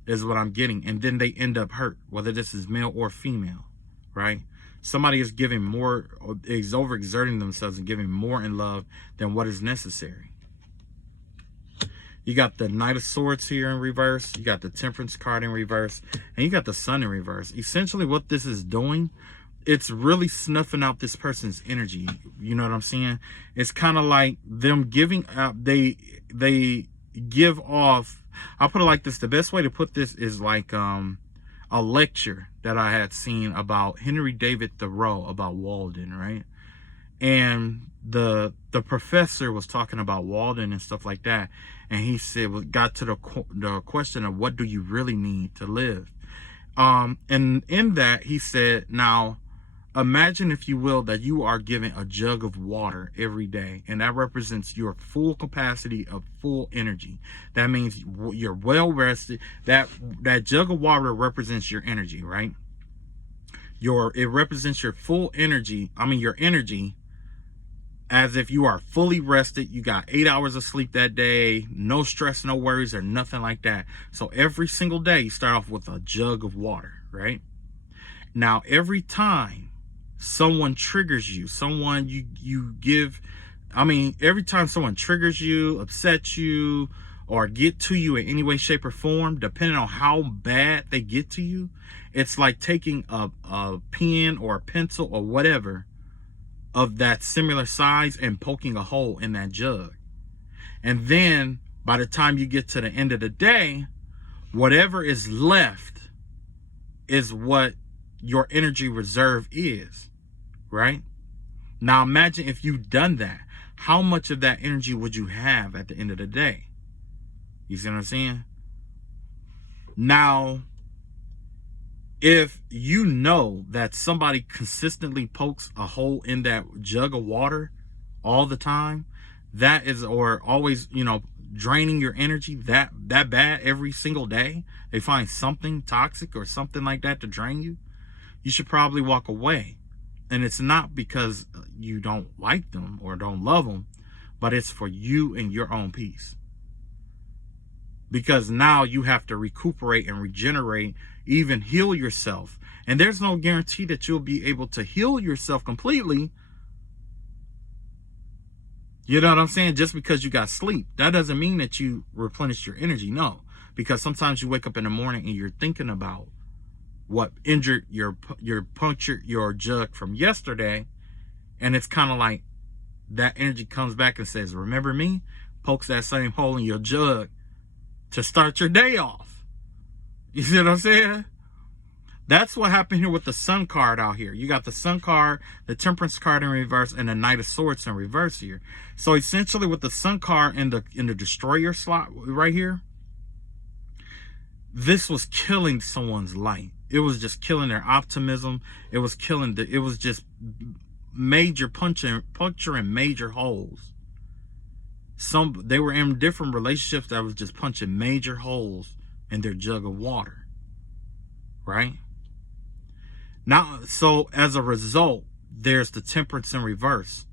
is what I'm getting. And then they end up hurt, whether this is male or female, right? Somebody is giving more, is overexerting themselves and giving more in love than what is necessary. You got the Knight of Swords here in reverse. You got the Temperance card in reverse. And you got the Sun in reverse. Essentially what this is doing, it's really snuffing out this person's energy. You know what I'm saying? It's kind of like them giving out, they give off, I'll put it like this. The best way to put this is like a lecture that I had seen about Henry David Thoreau about Walden, right? And the professor was talking about Walden and stuff like that, and he said, got to the question of what do you really need to live? And in that he said, now imagine, if you will, that you are given a jug of water every day, and that represents your full capacity of full energy. That means you're well rested. That jug of water represents your energy, right? It represents your full energy. I mean, your energy, as if you are fully rested. You got 8 hours of sleep that day, no stress, no worries, or nothing like that. So every single day you start off with a jug of water, right? Now, every time someone triggers you, every time someone triggers you, upsets you, or get to you in any way, shape, or form, depending on how bad they get to you, it's like taking a pen or a pencil or whatever of that similar size and poking a hole in that jug. And then by the time you get to the end of the day, whatever is left is what your energy reserve is, right? Now imagine if you've done that, how much of that energy would you have at the end of the day? You see what I'm saying? Now, if you know that somebody consistently pokes a hole in that jug of water all the time, that is, or always, you know, draining your energy that bad every single day, they find something toxic or something like that to drain you, you should probably walk away. And it's not because you don't like them or don't love them, but it's for you and your own peace. Because now you have to recuperate and regenerate, even heal yourself. And there's no guarantee that you'll be able to heal yourself completely. You know what I'm saying? Just because you got sleep, that doesn't mean that you replenish your energy. No, because sometimes you wake up in the morning and you're thinking about what injured your punctured your jug from yesterday. And it's kind of like that energy comes back and says, remember me? Pokes that same hole in your jug to start your day off. You see what I'm saying? That's what happened here with the Sun card out here. You got the Sun card, the Temperance card in reverse, and the Knight of Swords in reverse here. So essentially with the Sun card in the Destroyer slot right here, this was killing someone's light. It was just killing their optimism. It was killing it was just major puncturing major holes. They were in different relationships that was just punching major holes in their jug of water, right? Now, so as a result, there's the temperance in reverse.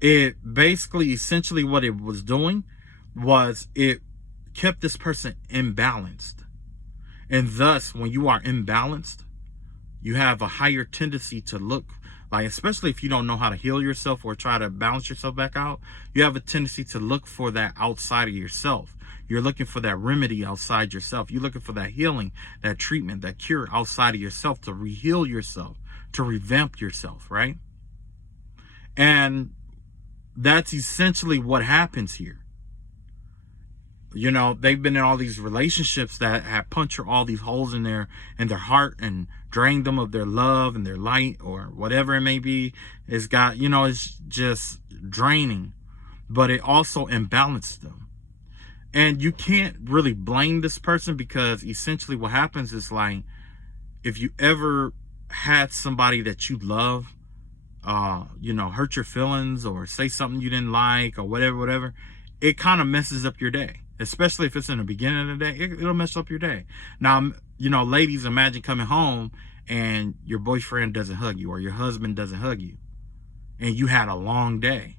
It basically, essentially what it was doing was it kept this person imbalanced. And thus, when you are imbalanced, you have a higher tendency to look like, especially if you don't know how to heal yourself or try to balance yourself back out, you have a tendency to look for that outside of yourself. You're looking for that remedy outside yourself. You're looking for that healing, that treatment, that cure outside of yourself to re-heal yourself, to revamp yourself, right? And that's essentially what happens here. You know, they've been in all these relationships that have punctured all these holes in their heart and drained them of their love and their light or whatever it may be. It's got, you know, it's just draining, but it also imbalanced them. And you can't really blame this person, because essentially what happens is, like, if you ever had somebody that you love, you know, hurt your feelings or say something you didn't like or whatever, it kind of messes up your day. Especially if it's in the beginning of the day, it'll mess up your day. Now, you know, ladies, imagine coming home and your boyfriend doesn't hug you or your husband doesn't hug you, and you had a long day.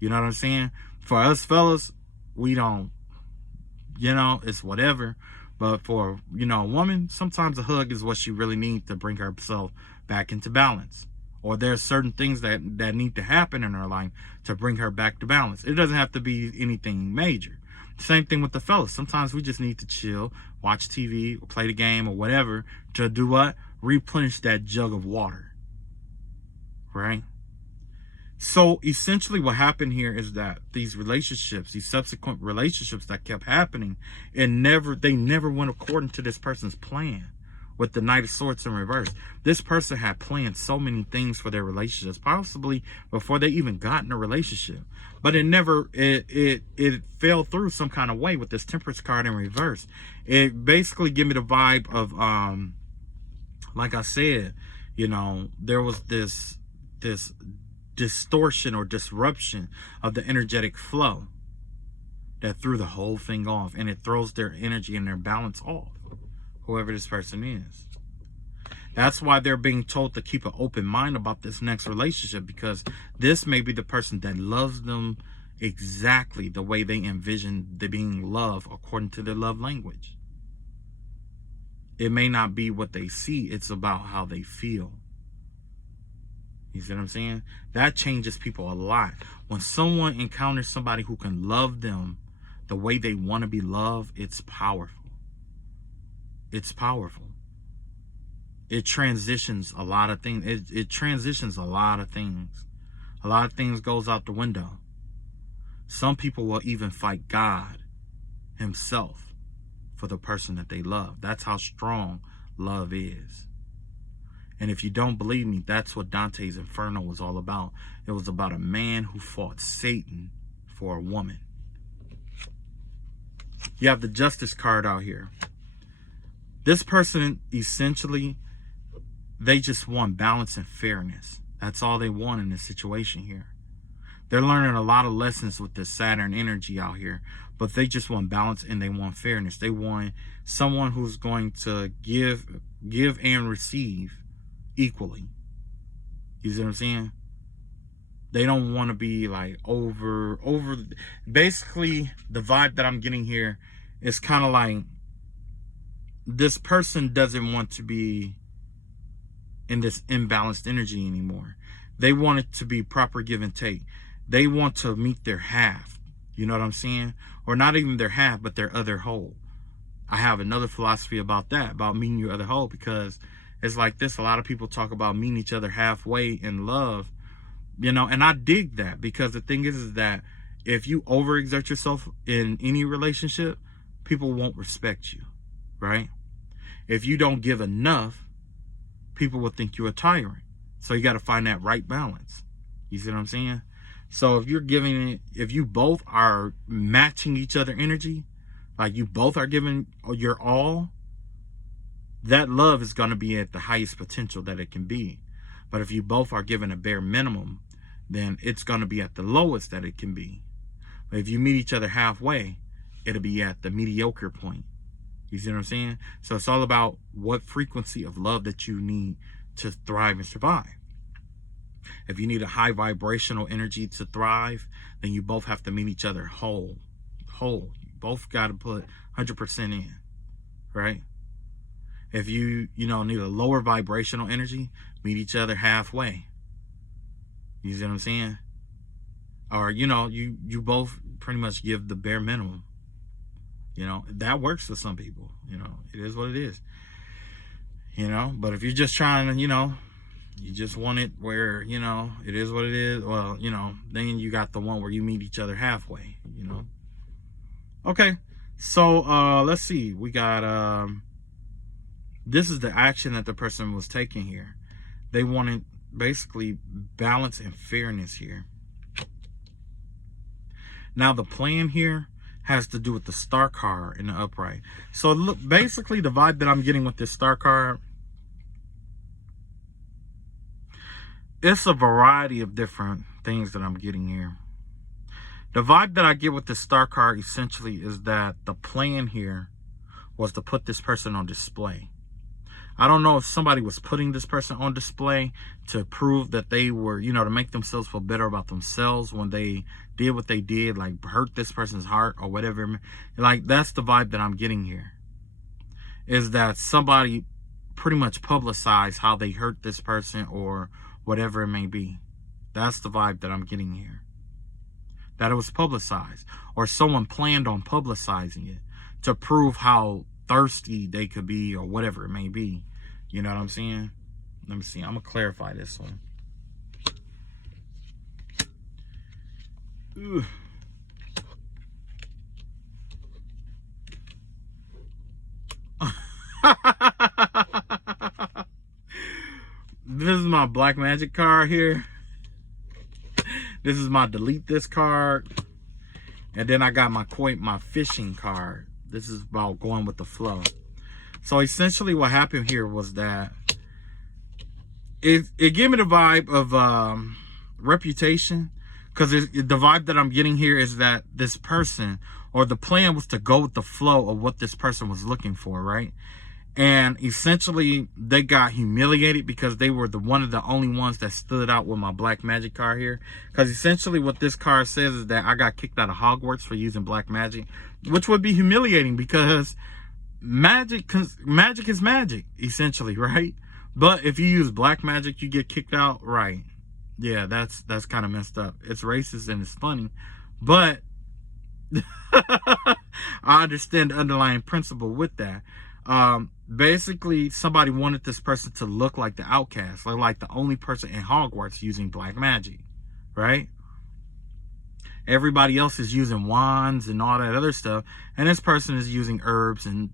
You know what I'm saying? For us fellas, we don't, you know, it's whatever. But for, you know, a woman, sometimes a hug is what she really needs to bring herself back into balance. Or there's certain things that need to happen in her life to bring her back to balance. It doesn't have to be anything major. Same thing with the fellas. Sometimes we just need to chill, watch TV, or play the game or whatever to do what? Replenish that jug of water. Right? So essentially what happened here is that these relationships, these subsequent relationships that kept happening, they never went according to this person's plan. With the Knight of Swords in reverse, this person had planned so many things for their relationships, possibly before they even got in a relationship, but it fell through some kind of way with this Temperance card in reverse. It basically gave me the vibe of, like I said, you know, there was this distortion or disruption of the energetic flow that threw the whole thing off, and it throws their energy and their balance off. Whoever this person is. That's why they're being told to keep an open mind about this next relationship, because this may be the person that loves them exactly the way they envision the being loved according to their love language. It may not be what they see, it's about how they feel. You see what I'm saying? That changes people a lot. When someone encounters somebody who can love them the way they want to be loved, it's powerful. It's powerful. It transitions a lot of things. It transitions a lot of things. A lot of things goes out the window. Some people will even fight God himself for the person that they love. That's how strong love is. And if you don't believe me, that's what Dante's Inferno was all about. It was about a man who fought Satan for a woman. You have the Justice card out here. This person, essentially, they just want balance and fairness. That's all they want in this situation here. They're learning a lot of lessons with this Saturn energy out here, but they just want balance and they want fairness. They want someone who's going to give and receive equally. You see what I'm saying? They don't want to be like over. Basically, the vibe that I'm getting here is kind of like, this person doesn't want to be in this imbalanced energy anymore. They want it to be proper give and take. They want to meet their half. You know what I'm saying? Or not even their half, but their other whole. I have another philosophy about that, about meeting your other whole, because it's like this. A lot of people talk about meeting each other halfway in love, you know, and I dig that, because the thing is that if you overexert yourself in any relationship, people won't respect you, right? If you don't give enough, people will think you're a tyrant. So you got to find that right balance. You see what I'm saying? So if you're giving it, if you both are matching each other energy, like you both are giving your all, that love is going to be at the highest potential that it can be. But if you both are giving a bare minimum, then it's going to be at the lowest that it can be. But if you meet each other halfway, it'll be at the mediocre point. You see what I'm saying? So it's all about what frequency of love that you need to thrive and survive. If you need a high vibrational energy to thrive, then you both have to meet each other whole. You both got to put 100% in, right? If you need a lower vibrational energy, meet each other halfway. You see what I'm saying? Or, you both pretty much give the bare minimum. That works for some people. It is what it is. But if you're just trying to, you just want it where, it is what it is. Well, then you got the one where you meet each other halfway, Okay. So, let's see. We got, this is the action that the person was taking here. They wanted basically balance and fairness here. Now, the plan here has to do with the star card in the upright. So, look, basically, the vibe that I'm getting with this star card, it's a variety of different things that I'm getting here. The vibe that I get with this star card essentially is that the plan here was to put this person on display. I don't know if somebody was putting this person on display to prove that they were, to make themselves feel better about themselves when they did what they did, like hurt this person's heart or whatever. Like, that's the vibe that I'm getting here. Is that somebody pretty much publicized how they hurt this person or whatever it may be. That's the vibe that I'm getting here. That it was publicized. Or someone planned on publicizing it to prove how thirsty they could be or whatever it may be. You know what I'm saying? Let me see. I'm going to clarify this one. Ugh. This is my black magic card here. This is my delete this card. And then I got my fishing card. This is about going with the flow. So essentially what happened here was that it gave me the vibe of reputation. Because the vibe that I'm getting here is that this person, or the plan was to go with the flow of what this person was looking for, right? And essentially they got humiliated because they were one of the only ones that stood out with my black magic card here. Because essentially what this card says is that I got kicked out of Hogwarts for using black magic, which would be humiliating because magic is magic, essentially, right? But if you use black magic, you get kicked out, right? Yeah, that's kind of messed up. It's racist and it's funny, but I understand the underlying principle with that. Basically, somebody wanted this person to look like the outcast, like the only person in Hogwarts using black magic, right? Everybody else is using wands and all that other stuff, and this person is using herbs and,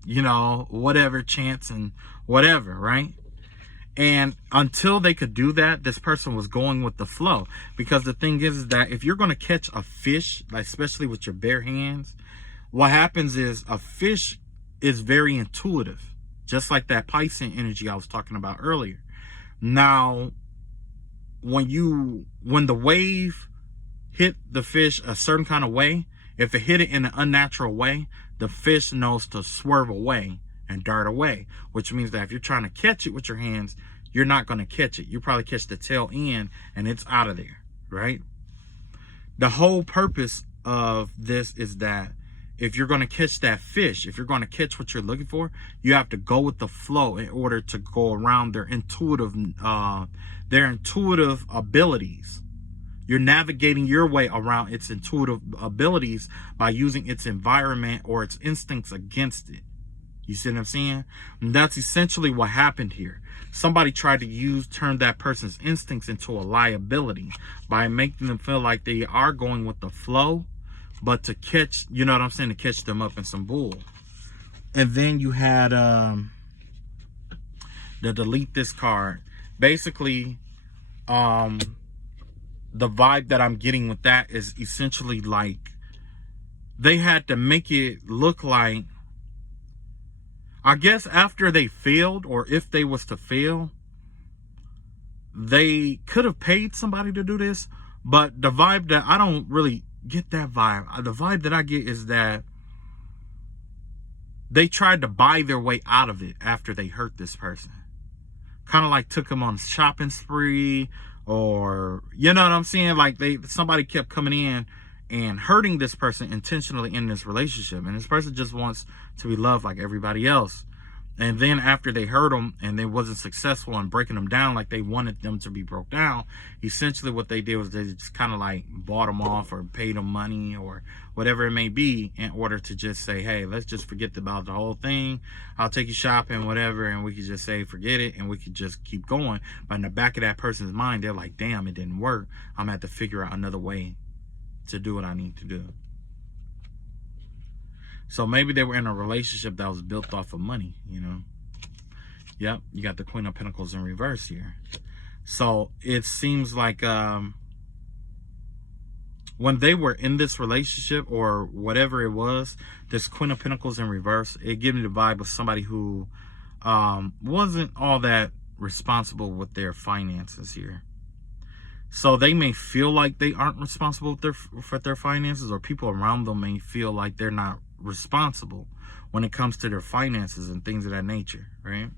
whatever, chants and whatever, right? And until they could do that, this person was going with the flow. Because the thing is that if you're going to catch a fish, like especially with your bare hands, what happens is a fish is very intuitive. Just like that Piscean energy I was talking about earlier. Now, when the wave hit the fish a certain kind of way, if it hit it in an unnatural way, the fish knows to swerve away and dart away, which means that if you're trying to catch it with your hands, you're not going to catch it. You probably catch the tail end and it's out of there, right? The whole purpose of this is that if you're going to catch that fish, if you're going to catch what you're looking for, you have to go with the flow in order to go around their intuitive abilities. You're navigating your way around its intuitive abilities by using its environment or its instincts against it. You see what I'm saying? And that's essentially what happened here. Somebody tried to turn that person's instincts into a liability by making them feel like they are going with the flow, but to catch, to catch them up in some bull. And then you had the delete this card. Basically, the vibe that I'm getting with that is essentially like they had to make it look like, I guess after they failed, or if they was to fail, they could have paid somebody to do this. But the vibe that I don't really get that vibe. The vibe that I get is that they tried to buy their way out of it after they hurt this person. Kind of like took them on a shopping spree, or you know what I'm saying? Like somebody kept coming in and hurting this person intentionally in this relationship, and this person just wants to be loved like everybody else. And then after they hurt them and they wasn't successful in breaking them down like they wanted them to be broke down, essentially what they did was they just kind of like bought them off or paid them money or whatever it may be in order to just say, hey, let's just forget about the whole thing. I'll take you shopping, whatever, and we could just say, forget it, and we could just keep going. But in the back of that person's mind, they're like, damn, it didn't work. I'm going to have to figure out another way to do what I need to do. So maybe they were in a relationship that was built off of money, you know. Yep, you got the Queen of Pentacles in reverse here. So it seems like when they were in this relationship or whatever it was, this Queen of Pentacles in reverse, it gave me the vibe of somebody who wasn't all that responsible with their finances here. So they may feel like they aren't responsible for their finances, or people around them may feel like they're not responsible when it comes to their finances and things of that nature, right?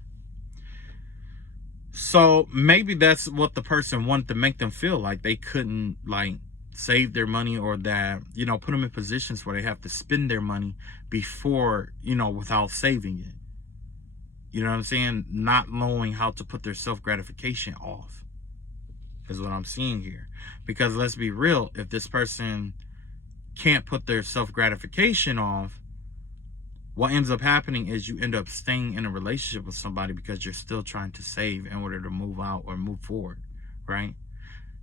So maybe that's what the person wanted to make them feel like they couldn't like save their money, or that, you know, put them in positions where they have to spend their money before, you know, without saving it. You know what I'm saying? Not knowing how to put their self-gratification off is what I'm seeing here. Because let's be real, if this person can't put their self-gratification off, what ends up happening is you end up staying in a relationship with somebody because you're still trying to save in order to move out or move forward, right?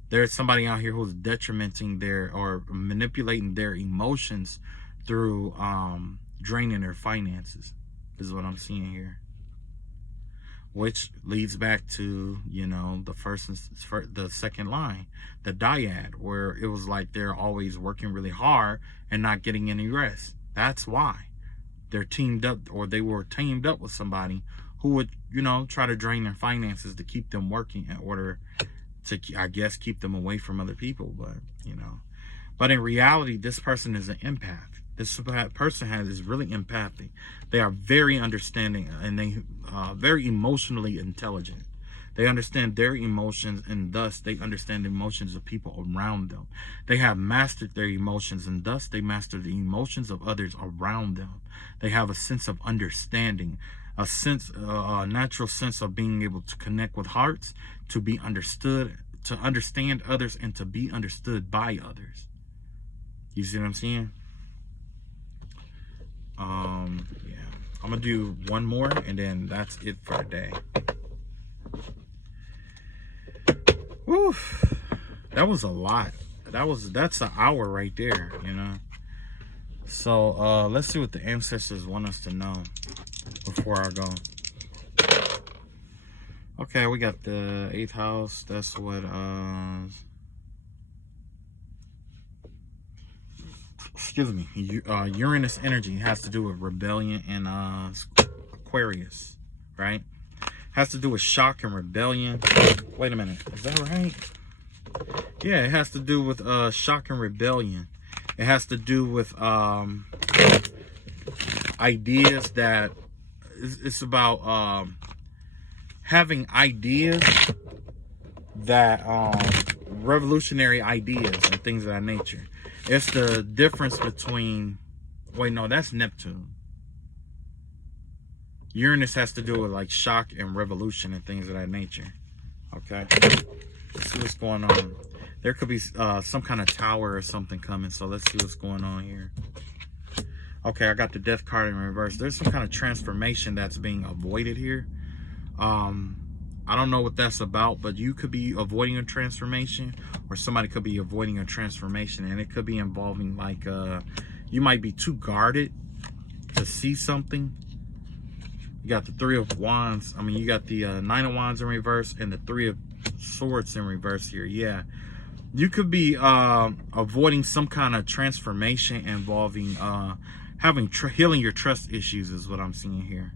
There's somebody out here who's detrimenting their or manipulating their emotions through draining their finances, is what I'm seeing here. Which leads back to, you know, the second line, the dyad, where it was like they're always working really hard and not getting any rest. That's why they're teamed up, or they were teamed up with somebody who would, you know, try to drain their finances to keep them working in order to, I guess, keep them away from other people. But, you know, but in reality, this person is an empath. This person is really empathic. They are very understanding, and they very emotionally intelligent. They understand their emotions, and thus they understand the emotions of people around them. They have mastered their emotions, and thus they master the emotions of others around them. They have a sense of understanding, a natural sense of being able to connect with hearts, to be understood, to understand others, and to be understood by others. You see what I'm saying? Yeah, I'm gonna do one more and then that's it for the day. Woof, that was a lot. That's an hour right there, you know. So let's see what the ancestors want us to know before I go. Okay, we got the 8th house. That's what excuse me, Uranus energy has to do with rebellion and Aquarius, right? Has to do with shock and rebellion. Wait a minute, is that right? Yeah, it has to do with shock and rebellion. It has to do with ideas that it's about having ideas that revolutionary ideas and things of that nature. It's the difference between, wait, no, that's Neptune. Uranus has to do with like shock and revolution and things of that nature. Okay, let's see what's going on. There could be some kind of tower or something coming, so let's see what's going on here. Okay, I got the Death card in reverse. There's some kind of transformation that's being avoided here. I don't know what that's about, but you could be avoiding a transformation, or somebody could be avoiding a transformation, and it could be involving like you might be too guarded to see something. You got the 3 of Wands. I mean, you got the 9 of Wands in reverse and the 3 of Swords in reverse here. Yeah, you could be avoiding some kind of transformation involving healing your trust issues is what I'm seeing here.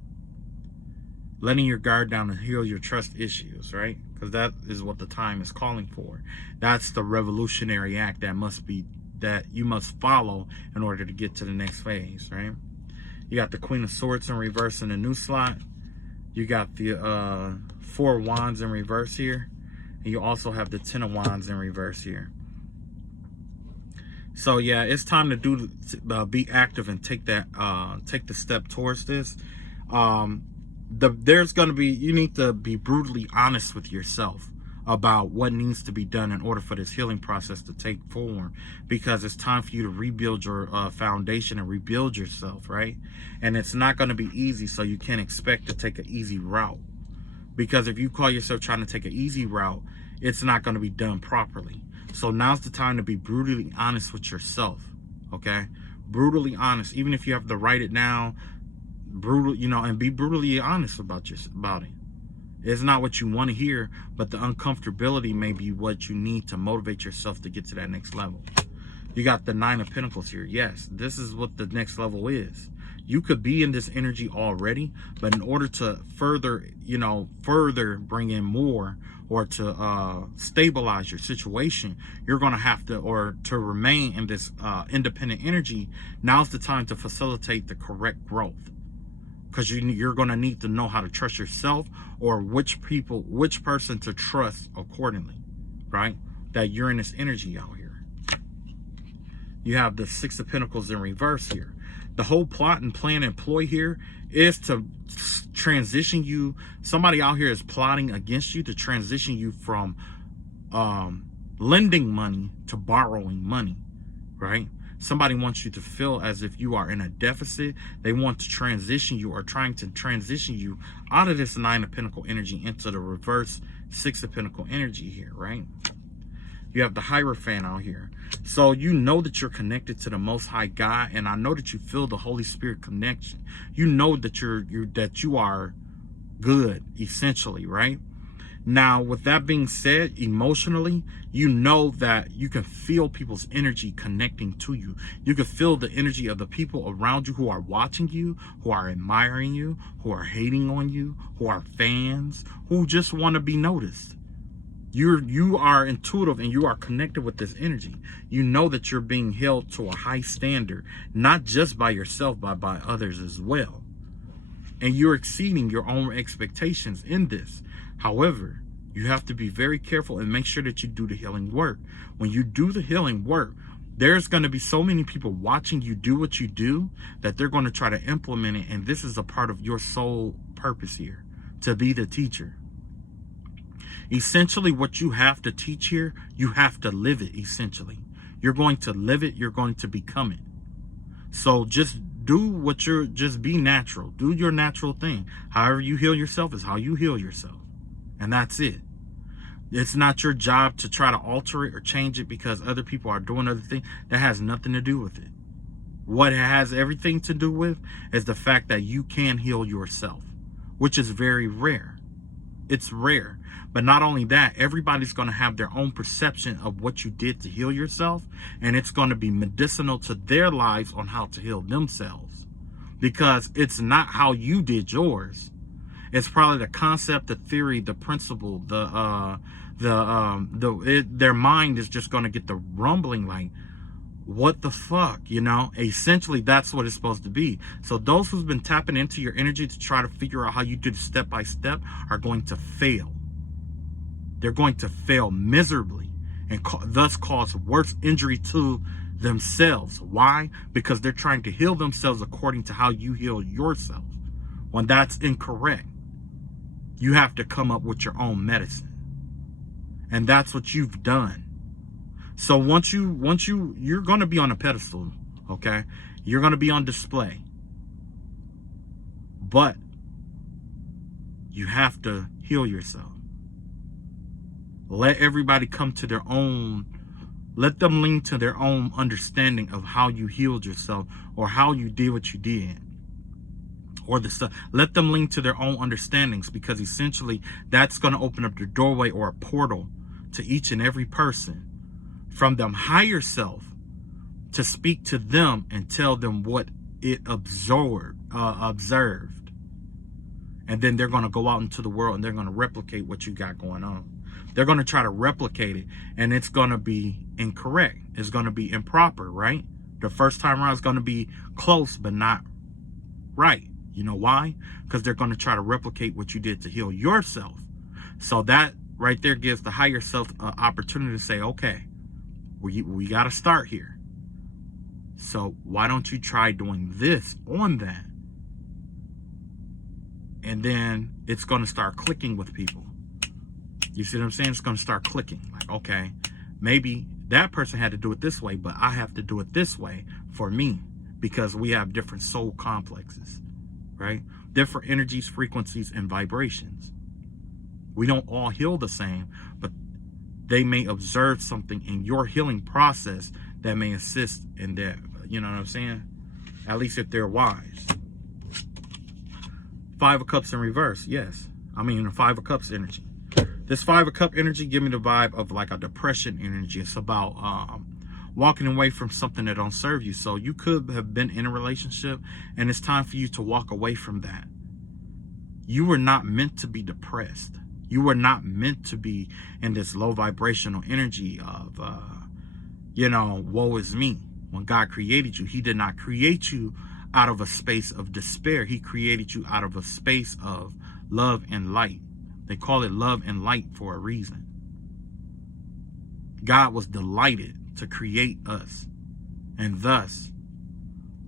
Letting your guard down and heal your trust issues, right? Because that is what the time is calling for. That's the revolutionary act that must be that you must follow in order to get to the next phase, right? You got the Queen of Swords in reverse in the new slot. You got the 4 Wands in reverse here. And you also have the 10 of Wands in reverse here. So yeah, it's time to be active and take the step towards this. There's going to be, you need to be brutally honest with yourself about what needs to be done in order for this healing process to take form, because it's time for you to rebuild your foundation and rebuild yourself, right? And it's not going to be easy, so you can't expect to take an easy route, because if you call yourself trying to take an easy route, it's not going to be done properly. So now's the time to be brutally honest with yourself, okay? Brutally honest, even if you have to write it down, and be brutally honest about it. It's not what you want to hear, but the uncomfortability may be what you need to motivate yourself to get to that next level. You got the 9 of Pentacles here. Yes, this is what the next level is. You could be in this energy already, but in order to further bring in more, or to stabilize your situation, you're going to have to, or to remain in this independent energy, now's the time to facilitate the correct growth. Because you're going to need to know how to trust yourself, or which person to trust accordingly, right? That you're in this energy out here. You have the 6 of Pentacles in reverse here. The whole plot and plan and ploy here is to transition you. Somebody out here is plotting against you to transition you from lending money to borrowing money, right? Somebody wants you to feel as if you are in a deficit. They want to transition you, or trying to transition you out of this 9 of Pentacle energy into the reverse 6 of Pentacle energy here, right? You have the Hierophant out here. So you know that you're connected to the Most High God, and I know that you feel the Holy Spirit connection. You know that you are good, essentially, right? Now, with that being said, emotionally, you know that you can feel people's energy connecting to you. You can feel the energy of the people around you who are watching you, who are admiring you, who are hating on you, who are fans, who just want to be noticed. You are intuitive, and you are connected with this energy. You know that you're being held to a high standard, not just by yourself, but by others as well. And you're exceeding your own expectations in this. However, you have to be very careful and make sure that you do the healing work. When you do the healing work, there's going to be so many people watching you do what you do that they're going to try to implement it. And this is a part of your sole purpose here, to be the teacher. Essentially, what you have to teach here, you have to live it, essentially. You're going to live it. You're going to become it. So just just be natural. Do your natural thing. However you heal yourself is how you heal yourself. And that's it. It's not your job to try to alter it or change it because other people are doing other things. That has nothing to do with it. What it has everything to do with is the fact that you can heal yourself, which is very rare. It's rare. But not only that, everybody's going to have their own perception of what you did to heal yourself, and it's going to be medicinal to their lives on how to heal themselves, because it's not how you did yours. It's probably the concept, the theory, the principle, their mind is just going to get the rumbling like, what the fuck, Essentially, that's what it's supposed to be. So those who's been tapping into your energy to try to figure out how you did it step by step are going to fail. They're going to fail miserably and thus cause worse injury to themselves. Why? Because they're trying to heal themselves according to how you heal yourself, when that's incorrect. You have to come up with your own medicine. And that's what you've done. So once you're going to be on a pedestal, okay? You're going to be on display. But you have to heal yourself. Let everybody come to their own, let them lean to their own understanding of how you healed yourself or how you did what you did. Or the stuff. Let them lean to their own understandings, because essentially that's going to open up the doorway or a portal to each and every person from them higher self to speak to them and tell them what it observed. And then they're going to go out into the world and they're going to replicate what you got going on. They're going to try to replicate it, and it's going to be incorrect. It's going to be improper, right? The first time around is going to be close, but not right. You know why? Because they're going to try to replicate what you did to heal yourself. So that right there gives the higher self an opportunity to say, okay, we got to start here. So why don't you try doing this on that? And then it's going to start clicking with people. You see what I'm saying? It's going to start clicking. Like, okay, maybe that person had to do it this way, but I have to do it this way for me, because we have different soul complexes, right? Different energies, frequencies, and vibrations. We don't all heal the same, but they may observe something in your healing process that may assist in that. You know what I'm saying? At least if they're wise. Five of Cups in reverse. Yes. I mean, the Five of Cups energy. This Five of Cup energy give me the vibe of like a depression energy. It's about walking away from something that don't serve you. So you could have been in a relationship, and it's time for you to walk away from that. You were not meant to be depressed. You were not meant to be in this low vibrational energy of, woe is me. When God created you, he did not create you out of a space of despair. He created you out of a space of love and light. They call it love and light for a reason. God was delighted to create us. And thus,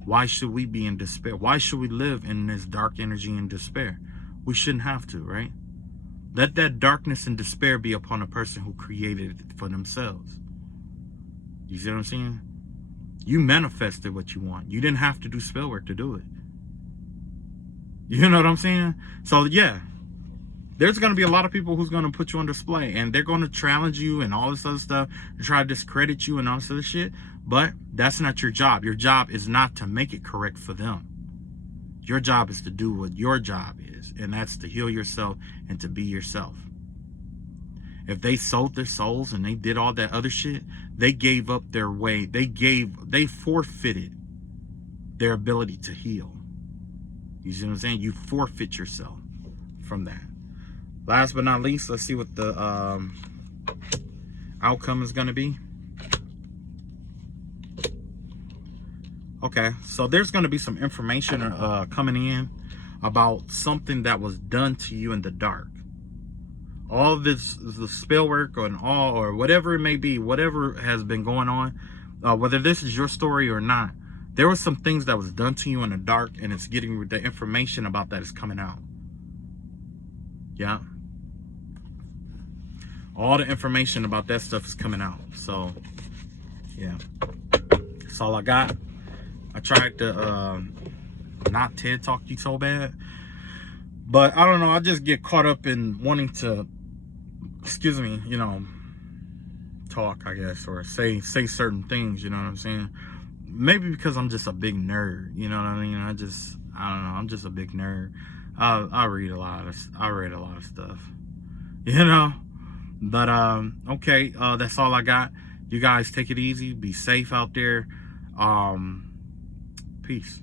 why should we be in despair? Why should we live in this dark energy and despair? We shouldn't have to, right? Let that darkness and despair be upon a person who created it for themselves. You see what I'm saying? You manifested what you want. You didn't have to do spell work to do it. You know what I'm saying? So yeah, there's going to be a lot of people who's going to put you on display, and they're going to challenge you and all this other stuff and try to discredit you and all this other shit. But that's not your job. Your job is not to make it correct for them. Your job is to do what your job is, and that's to heal yourself and to be yourself. If they sold their souls and they did all that other shit, they gave up their way. They forfeited their ability to heal. You see what I'm saying? You forfeit yourself from that. Last but not least, let's see what the outcome is going to be. Okay, so there's going to be some information coming in about something that was done to you in the dark. All this, the spell work or whatever it may be, whatever has been going on, whether this is your story or not, there was some things that was done to you in the dark, and it's getting the information about that is coming out. Yeah. All the information about that stuff is coming out. So, yeah. That's all I got. I tried to not TED talk you so bad, but I don't know. I just get caught up in wanting to, talk, I guess, or say certain things. You know what I'm saying? Maybe because I'm just a big nerd. You know what I mean? I don't know. I'm just a big nerd. I read a lot of stuff. You know. But okay. That's all I got. You guys take it easy. Be safe out there. Peace.